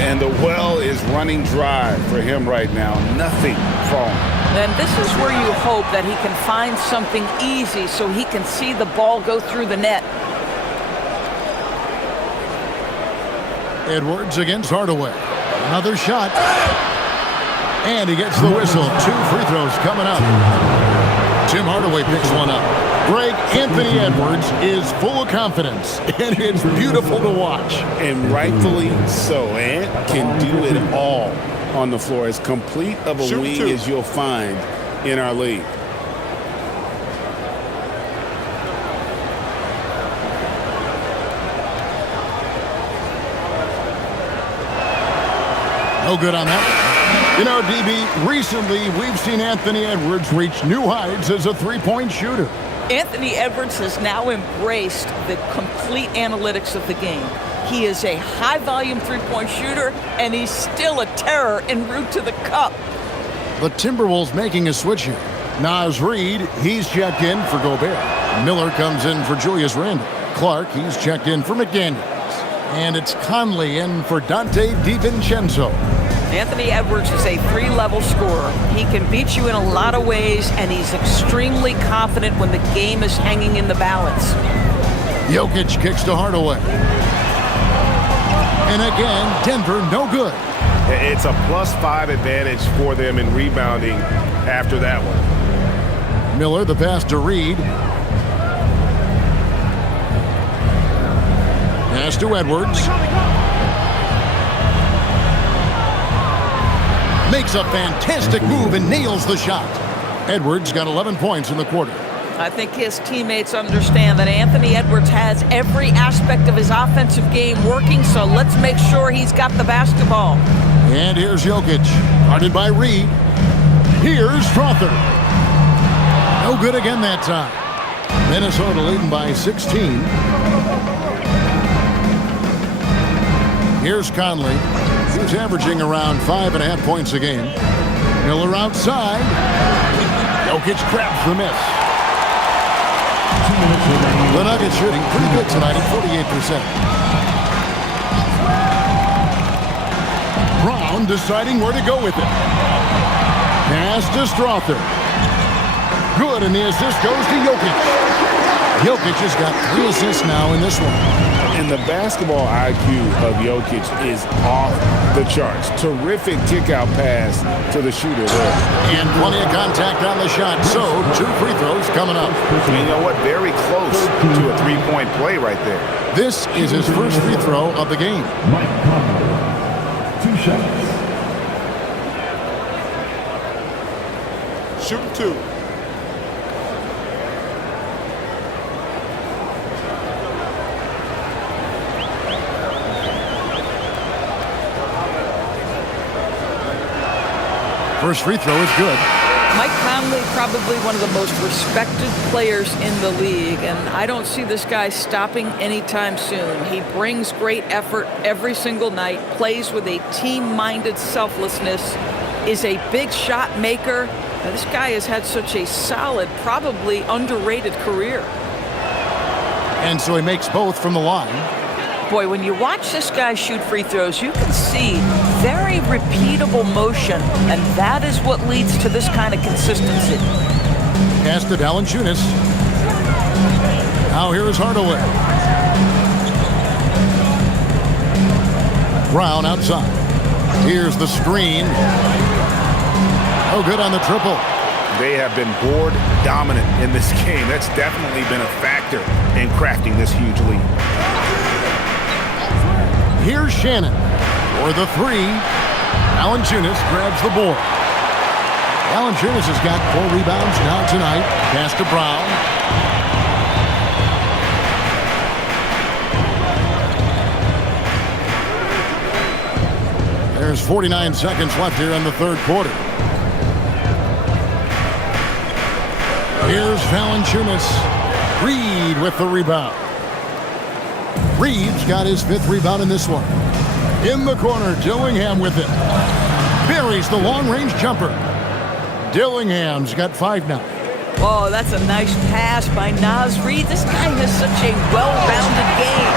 And the well is running dry for him right now. Nothing falling. And this is where you hope that he can find something easy so he can see the ball go through the net. Edwards against Hardaway. Another shot. And he gets the whistle. 2 free throws coming up. Tim Hardaway picks one up. Greg, Anthony Edwards is full of confidence, and it's beautiful to watch. And rightfully so. Ant can do it all on the floor. As complete of a wing as you'll find in our league. No good on that. You know, DB, recently we've seen Anthony Edwards reach new heights as a three-point shooter. Anthony Edwards has now embraced the complete analytics of the game. He is a high-volume three-point shooter, and he's still a terror en route to the cup. The Timberwolves making a switch here. Naz Reid, he's checked in for Gobert. Miller comes in for Julius Randle. Clark, he's checked in for McDaniels. And it's Conley in for Dante DiVincenzo. Anthony Edwards is a three-level scorer. He can beat you in a lot of ways, and he's extremely confident when the game is hanging in the balance. Jokic kicks to Hardaway. And again, Denver no good. It's a +5 advantage for them in rebounding after that one. Miller, the pass to Reid. Pass to Edwards. Makes a fantastic move and nails the shot. Edwards got 11 points in the quarter. I think his teammates understand that Anthony Edwards has every aspect of his offensive game working, so let's make sure he's got the basketball. And here's Jokic, guarded by Reid. Here's Strother. No good again that time. Minnesota leading by 16. Here's Conley. He's averaging around 5.5 points a game. Miller outside. Jokic grabs the miss. The Nuggets shooting pretty good tonight at 48%. Brown deciding where to go with it. Pass to Strother. Good, and the assist goes to Jokic. Jokic has got 3 assists now in this one. And the basketball IQ of Jokic is off the charts. Terrific kick-out pass to the shooter there. And plenty of contact on the shot, so 2 free throws coming up. You know what? Very close to a three-point play right there. This is his first free throw of the game. Mike Conley, 2 shots. Shooting 2. First free throw is good. Mike Conley, probably one of the most respected players in the league, and I don't see this guy stopping anytime soon. He brings great effort every single night, plays with a team-minded selflessness, is a big shot maker. Now, this guy has had such a solid, probably underrated career. And so he makes both from the line. Boy, when you watch this guy shoot free throws, you can see very repeatable motion, and that is what leads to this kind of consistency. Pass to Valanciunas. Now here is Hardaway. Brown outside. Here's the screen. Oh, good on the triple. They have been board dominant in this game. That's definitely been a factor in crafting this huge lead. Here's Shannon for the 3. Valanciunas grabs the board. Valanciunas has got 4 rebounds now tonight. Pass to Brown. There's 49 seconds left here in the third quarter. Here's Valanciunas. Reid with the rebound. Reed's got his 5th rebound in this one. In the corner, Dillingham with it. Buries the long-range jumper. Dillingham's got 5 now. Oh, that's a nice pass by Naz Reid. This guy has such a well-rounded game.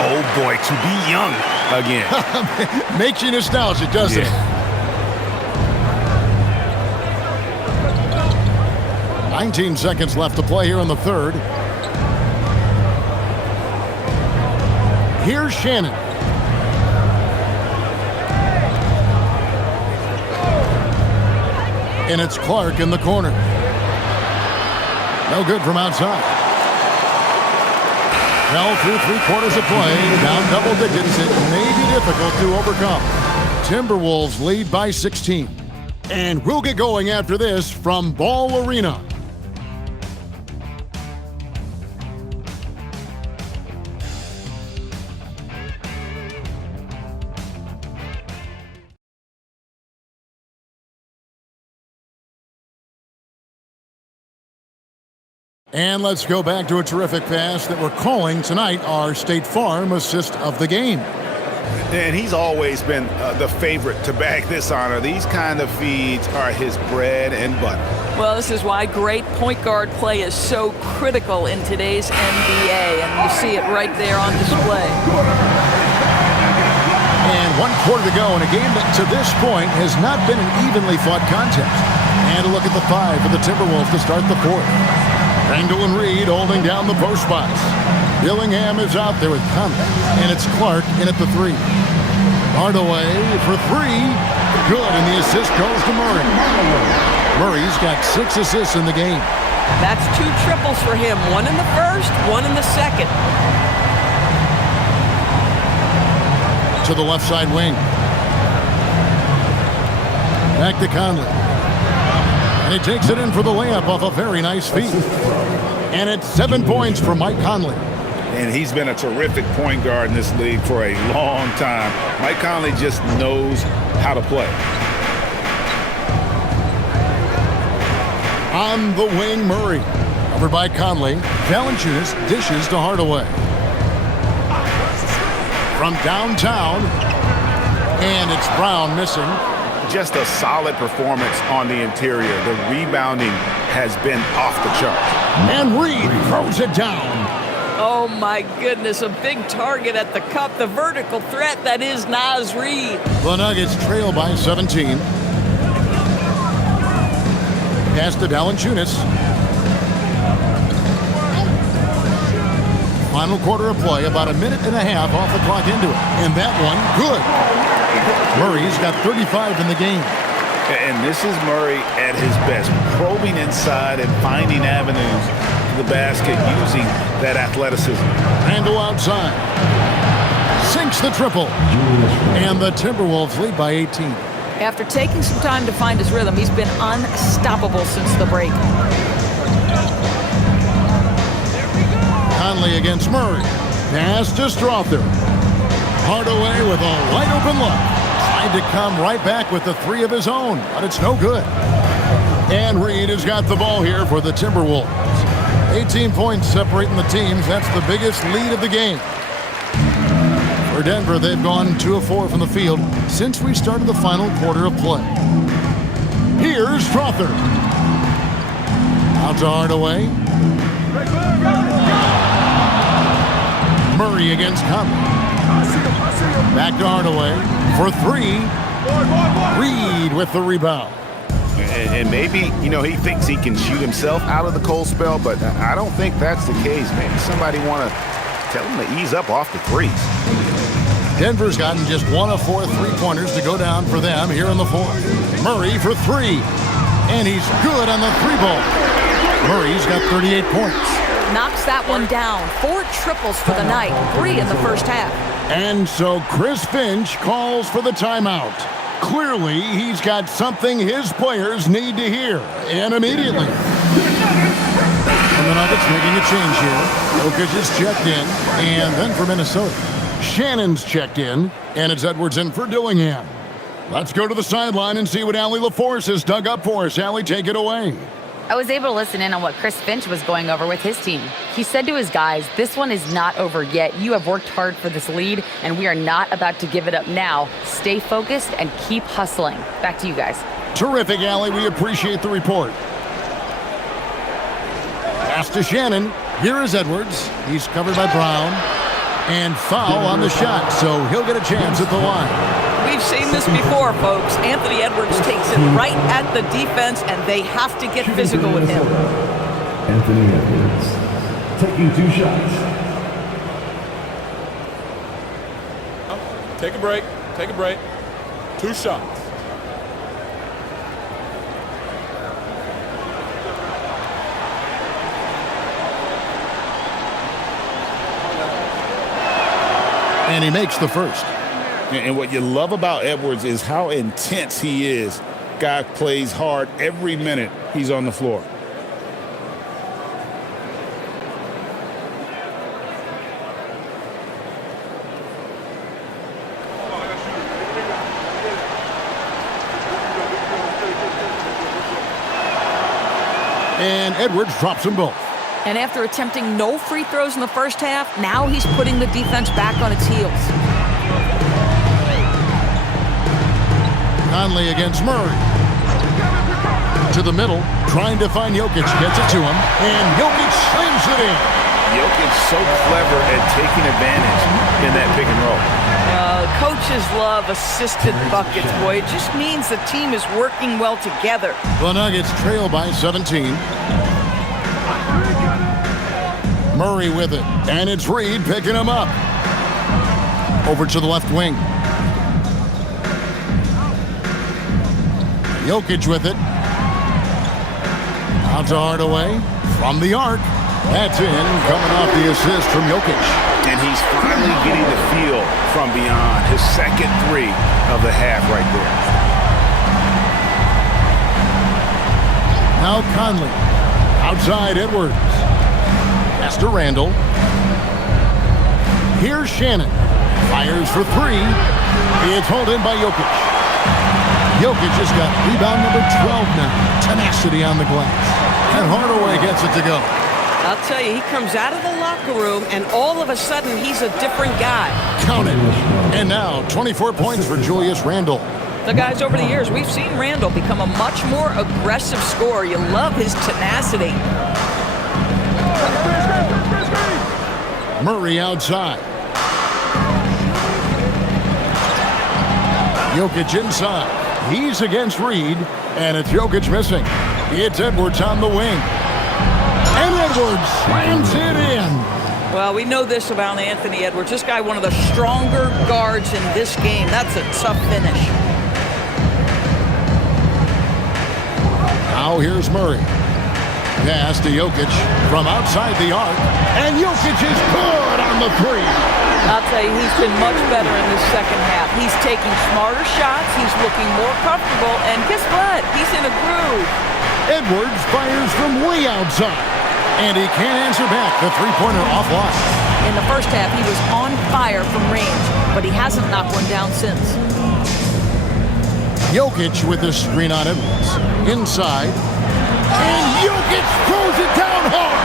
Oh boy, to be young again. Makes you nostalgic, doesn't it? 19 seconds left to play here in the third. Here's Shannon. And it's Clark in the corner. No good from outside. Well, through 3 quarters of play, down double digits, it may be difficult to overcome. Timberwolves lead by 16. And we'll get going after this from Ball Arena. And let's go back to a terrific pass that we're calling tonight our State Farm assist of the game. And he's always been the favorite to bag this honor. These kind of feeds are his bread and butter. Well, this is why great point guard play is so critical in today's NBA, and you see it right there on display. And 1 quarter to go in a game that to this point has not been an evenly fought contest. And a look at the 5 for the Timberwolves to start the 4th. Randall and Reed holding down the post spots. Dillingham is out there with Conley, and it's Clark in at the 3. Hardaway for 3. Good, and the assist goes to Murray. Murray's got 6 assists in the game. That's 2 triples for him. 1 in the first, 1 in the second. To the left side wing. Back to Conley. And he takes it in for the layup off a very nice feed. And it's 7 points for Mike Conley. And he's been a terrific point guard in this league for a long time. Mike Conley just knows how to play. On the wing, Murray. Covered by Conley. Valanciunas dishes to Hardaway. From downtown. And it's Brown missing. Just a solid performance on the interior. The rebounding has been off the charts. And Reed throws it down. Oh, my goodness, a big target at the cup. The vertical threat that is Naz Reid. The Nuggets trail by 17. Pass to Valanciunas. Final quarter of play, about a minute and a half off the clock into it. And that one, good. Murray's got 35 in the game. And this is Murray at his best, probing inside and finding avenues to the basket using that athleticism. Randall outside. Sinks the triple. And the Timberwolves lead by 18. After taking some time to find his rhythm, he's been unstoppable since the break. Conley against Murray. Pass to Strother. Hardaway with a wide open look. Tried to come right back with the 3 of his own, but it's no good. And Reed has got the ball here for the Timberwolves. 18 points separating the teams. That's the biggest lead of the game. For Denver, they've gone 2 of 4 from the field since we started the final quarter of play. Here's Strother. Out to Hardaway. Murray against Conley. Back to Hardaway for 3. Reed with the rebound. And maybe, he thinks he can shoot himself out of the cold spell, but I don't think that's the case. Maybe somebody want to tell him to ease up off the threes. Denver's gotten just 1 of 4 3-pointers to go down for them here in the 4th. Murray for 3. And he's good on the 3-ball. Murray's got 38 points. Knocks that one down. 4 triples for the night. 3 in the first half. And so Chris Finch calls for the timeout. Clearly, he's got something his players need to hear, and immediately. And the Nuggets making a change here. Jokic is checked in, and then for Minnesota, Shannon's checked in, and it's Edwards in for Dillingham. Let's go to the sideline and see what Allie LaForce has dug up for us. Allie, take it away. I was able to listen in on what Chris Finch was going over with his team. He said to his guys, this one is not over yet. You have worked hard for this lead, and we are not about to give it up now. Stay focused and keep hustling. Back to you guys. Terrific, Allie. We appreciate the report. Pass to Shannon. Here is Edwards. He's covered by Brown. And foul on the shot, so he'll get a chance at the line. We've seen this before, folks. Anthony Edwards takes it right at the defense, and they have to get physical with him. Anthony Edwards taking 2 shots. Take a break. Take a break. 2 shots. And he makes the first. And what you love about Edwards is how intense he is. Guy plays hard every minute he's on the floor. And Edwards drops them both. And after attempting no free throws in the first half, now he's putting the defense back on its heels. Conley against Murray. To the middle, trying to find Jokic. Gets it to him, and Jokic slams it in. Jokic so clever at taking advantage in that pick and roll. Coaches love assisted buckets, boy. It just means the team is working well together. The Nuggets trail by 17. Murray with it, and it's Reed picking him up. Over to the left wing. Jokic with it. Out to Hardaway. From the arc. That's in, coming off the assist from Jokic. And he's finally getting the feel from beyond. His second three of the half right there. Now Conley. Outside Edwards. Pass to Randall. Here's Shannon. Fires for three. It's hauled in by Jokic. Jokic just got rebound number 12 now. Tenacity on the glass. And Hardaway gets it to go. I'll tell you, he comes out of the locker room, and all of a sudden, he's a different guy. Count it. And now, 24 points for Julius Randle. The guys over the years, we've seen Randall become a much more aggressive scorer. You love his tenacity. Murray outside. Jokic inside. He's against Reed, and it's Jokic missing. It's Edwards on the wing. And Edwards slams it in. Well, we know this about Anthony Edwards. This guy, one of the stronger guards in this game. That's a tough finish. Now here's Murray. Pass to Jokic from outside the arc. And Jokic is good on the three. I'll tell you, he's been much better in this second half. He's taking smarter shots. He's looking more comfortable. And guess what? He's in a groove. Edwards fires from way outside. And he can't answer back. The three-pointer offline. In the first half, he was on fire from range, but he hasn't knocked one down since. Jokic with the screen on Edwards. Inside. And Jokic throws it down hard.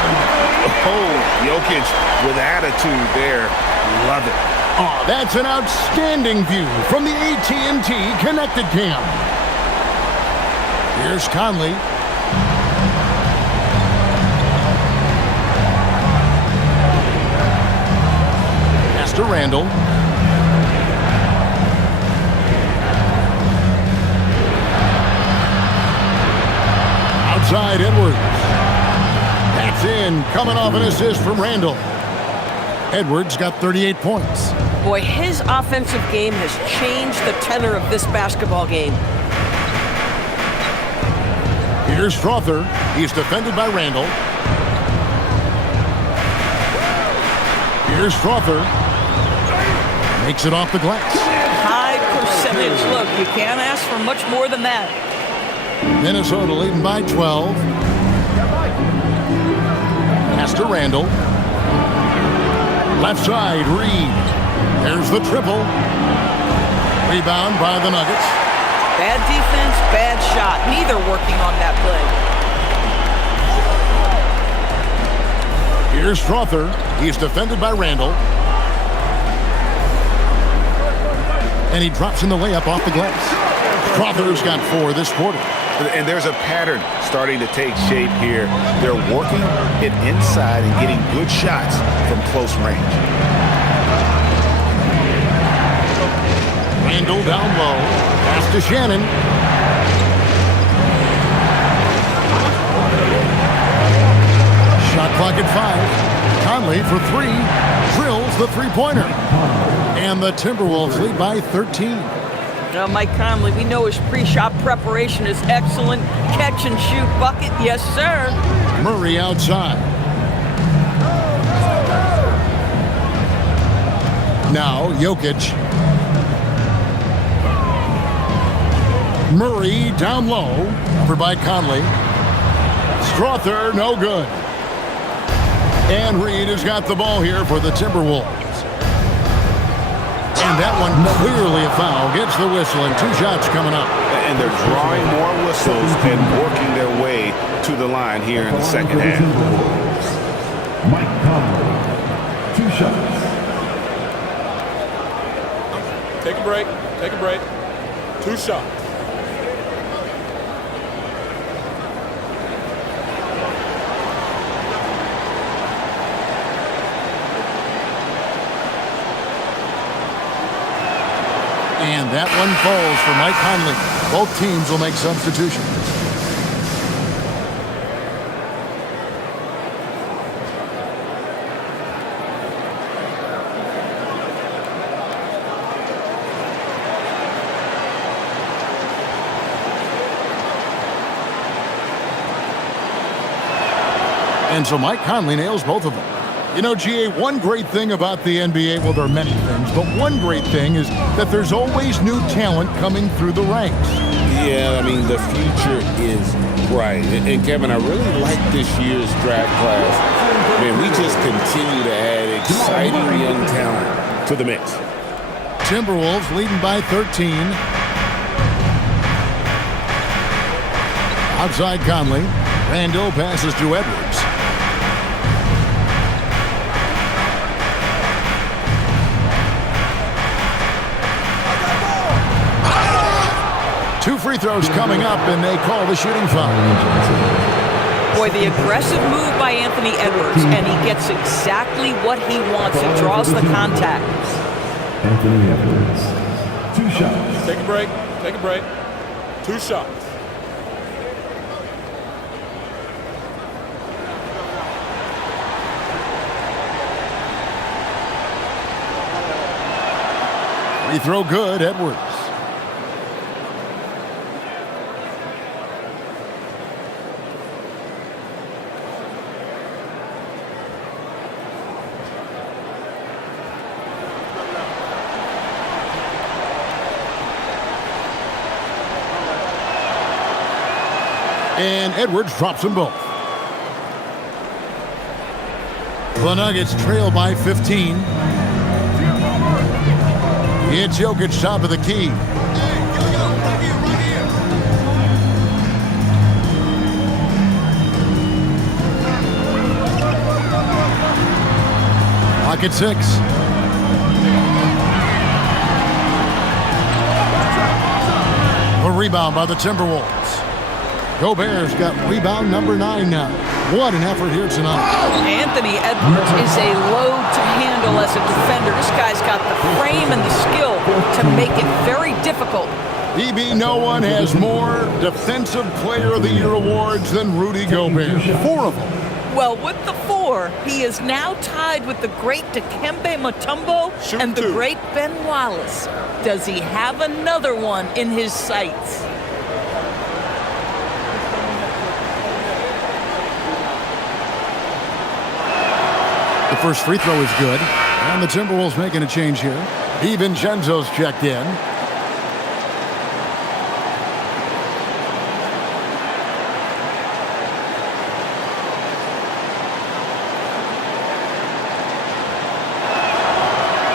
Oh, Jokic with attitude there. Love it. Oh, that's an outstanding view from the AT&T Connected Cam. Here's Conley. Pass to Randall. Outside Edwards. That's in, coming off an assist from Randall. Edwards got 38 points. Boy, his offensive game has changed the tenor of this basketball game. Here's Strother. He's defended by Randall. Here's Strother. Makes it off the glass. High percentage look. You can't ask for much more than that. Minnesota leading by 12. Pass to Randall. Left side, Reed. There's the triple. Rebound by the Nuggets. Bad defense, bad shot. Neither working on that play. Here's Strother. He's defended by Randall. And he drops in the layup off the glass. Strother's got 4 this quarter. And there's a pattern starting to take shape here. They're working it inside and getting good shots from close range. Randall down low. Pass to Shannon. Shot clock at 5. Conley for 3. Drills the three-pointer. And the Timberwolves lead by 13. Now, Mike Conley, we know his pre-shot preparation is excellent. Catch and shoot bucket, yes, sir. Murray outside. Now, Jokic. Murray down low. Covered by Conley. Strother, no good. And Reed has got the ball here for the Timberwolves. And that one clearly a foul. Gets the whistle and 2 shots coming up. And they're drawing more whistles and working their way to the line here in the second half. Mike Conley, 2 shots. Take a break. Take a break. 2 shots. And that one falls for Mike Conley. Both teams will make substitutions. And so Mike Conley nails both of them. You know, GA, one great thing about the NBA, well, there are many things, but one great thing is that there's always new talent coming through the ranks. Yeah, I mean, the future is bright. And Kevin, I really like this year's draft class. Man, we just continue to add exciting young talent to the mix. Timberwolves leading by 13. Outside Conley. Randall passes to Edwards. Two free throws coming up, and they call the shooting foul. Boy, the aggressive move by Anthony Edwards, and he gets exactly what he wants. He draws the contact. Anthony Edwards, 2 shots. Take a break. Take a break. 2 shots. Free throw good, Edwards. And Edwards drops them both. The Nuggets trail by 15. It's Jokic top of the key. Pocket 6. A rebound by the Timberwolves. Gobert's got rebound number 9 now. What an effort here tonight. Anthony Edwards is a load to handle as a defender. This guy's got the frame and the skill to make it very difficult. EB, no one has more Defensive Player of the Year awards than Rudy Gobert. 4 of them. Well, with the 4, he is now tied with the great Dikembe Mutombo and the great Ben Wallace. Does he have another one in his sights? The first free throw is good. And the Timberwolves making a change here. DiVincenzo's checked in.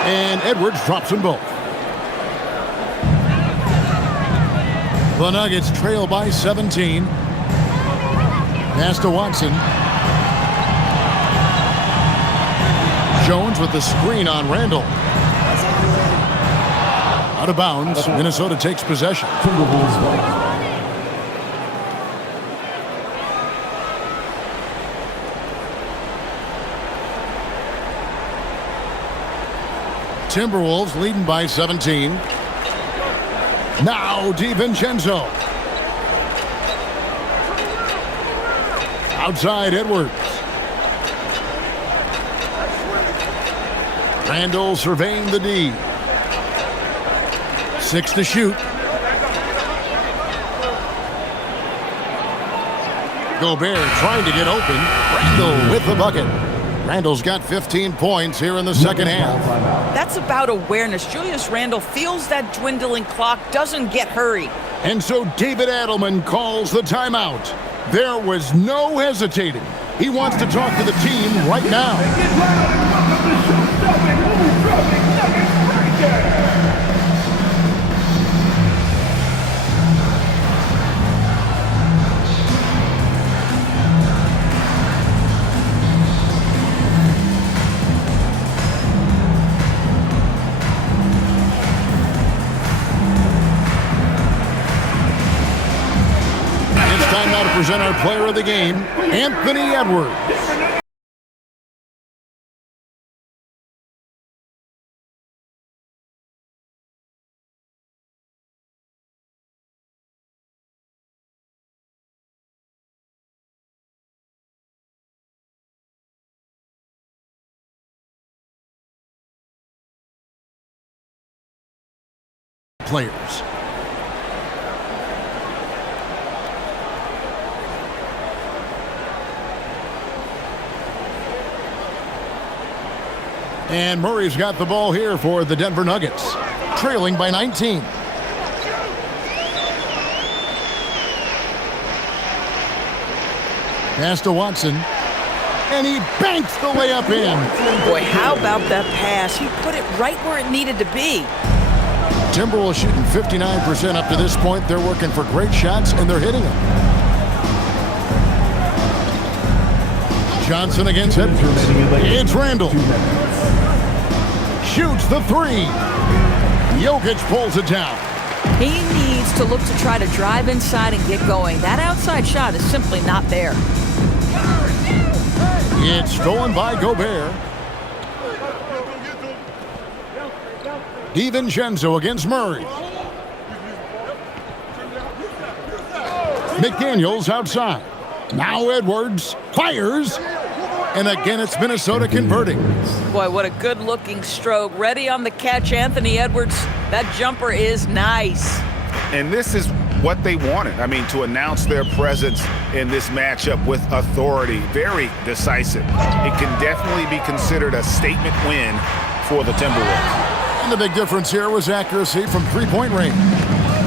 And Edwards drops them both. The Nuggets trail by 17. Pass to Watson. Jones with the screen on Randall. Out of bounds. Minnesota takes possession. Timberwolves leading by 17. Now DiVincenzo. Outside Edwards. Randall surveying the D. 6 to shoot. Gobert trying to get open. Randall with the bucket. Randall's got 15 points here in the second half. That's about awareness. Julius Randle feels that dwindling clock, doesn't get hurried. And so David Adelman calls the timeout. There was no hesitating. He wants to talk to the team right now. Time now to present our player of the game, Anthony Edwards. Players. And Murray's got the ball here for the Denver Nuggets, trailing by 19. Pass to Watson, and he banks the layup in. Boy, how about that pass? He put it right where it needed to be. Timberwolves shooting 59% up to this point. They're working for great shots, and they're hitting them. Johnson against Edwards. It's Randall. Shoots the three. Jokic pulls it down. He needs to look to try to drive inside and get going. That outside shot is simply not there. It's stolen by Gobert. DiVincenzo against Murray. McDaniels outside. Now Edwards fires. And again, it's Minnesota converting. Boy, what a good-looking stroke. Ready on the catch, Anthony Edwards. That jumper is nice. And this is what they wanted. I mean, to announce their presence in this matchup with authority. Very decisive. It can definitely be considered a statement win for the Timberwolves. And the big difference here was accuracy from three-point range.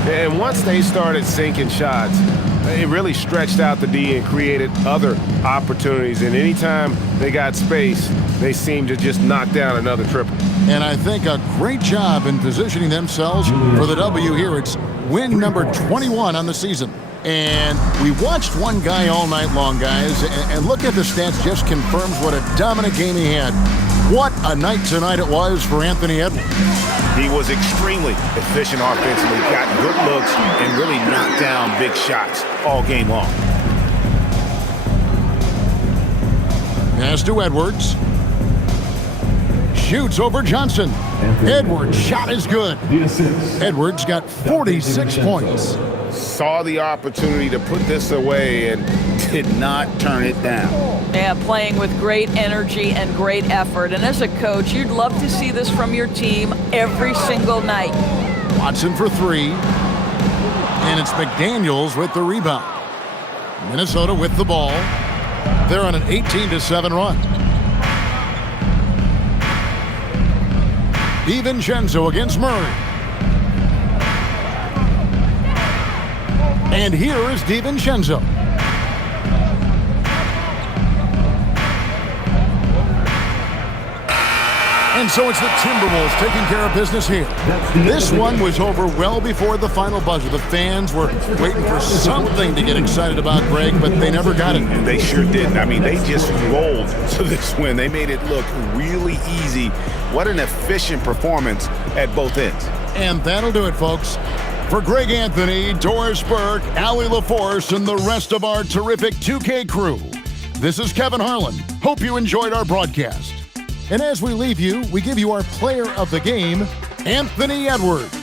And once they started sinking shots, it really stretched out the D and created other opportunities. And anytime they got space, they seemed to just knock down another triple. And I think a great job in positioning themselves for the W here. It's win number 21 on the season. And we watched one guy all night long, guys, and look at the stats, just confirms what a dominant game he had. What a night tonight it was for Anthony Edwards. He was extremely efficient offensively, got good looks, and really knocked down big shots all game long. Pass to Edwards. Shoots over Johnson. Edwards' shot is good. Edwards got 46 points. Saw the opportunity to put this away and did not turn it down. Yeah, playing with great energy and great effort. And as a coach, you'd love to see this from your team every single night. Watson for three. And it's McDaniels with the rebound. Minnesota with the ball. They're on an 18-7 run. DiVincenzo against Murray. And here is DiVincenzo. And so it's the Timberwolves taking care of business here. This one was over well before the final buzzer. The fans were waiting for something to get excited about, Greg, but they never got it. And they sure didn't. I mean, they just rolled to this win. They made it look really easy. What an efficient performance at both ends. And that'll do it, folks. For Greg Anthony, Doris Burke, Allie LaForce, and the rest of our terrific 2K crew, this is Kevin Harlan. Hope you enjoyed our broadcast. And as we leave you, we give you our player of the game, Anthony Edwards.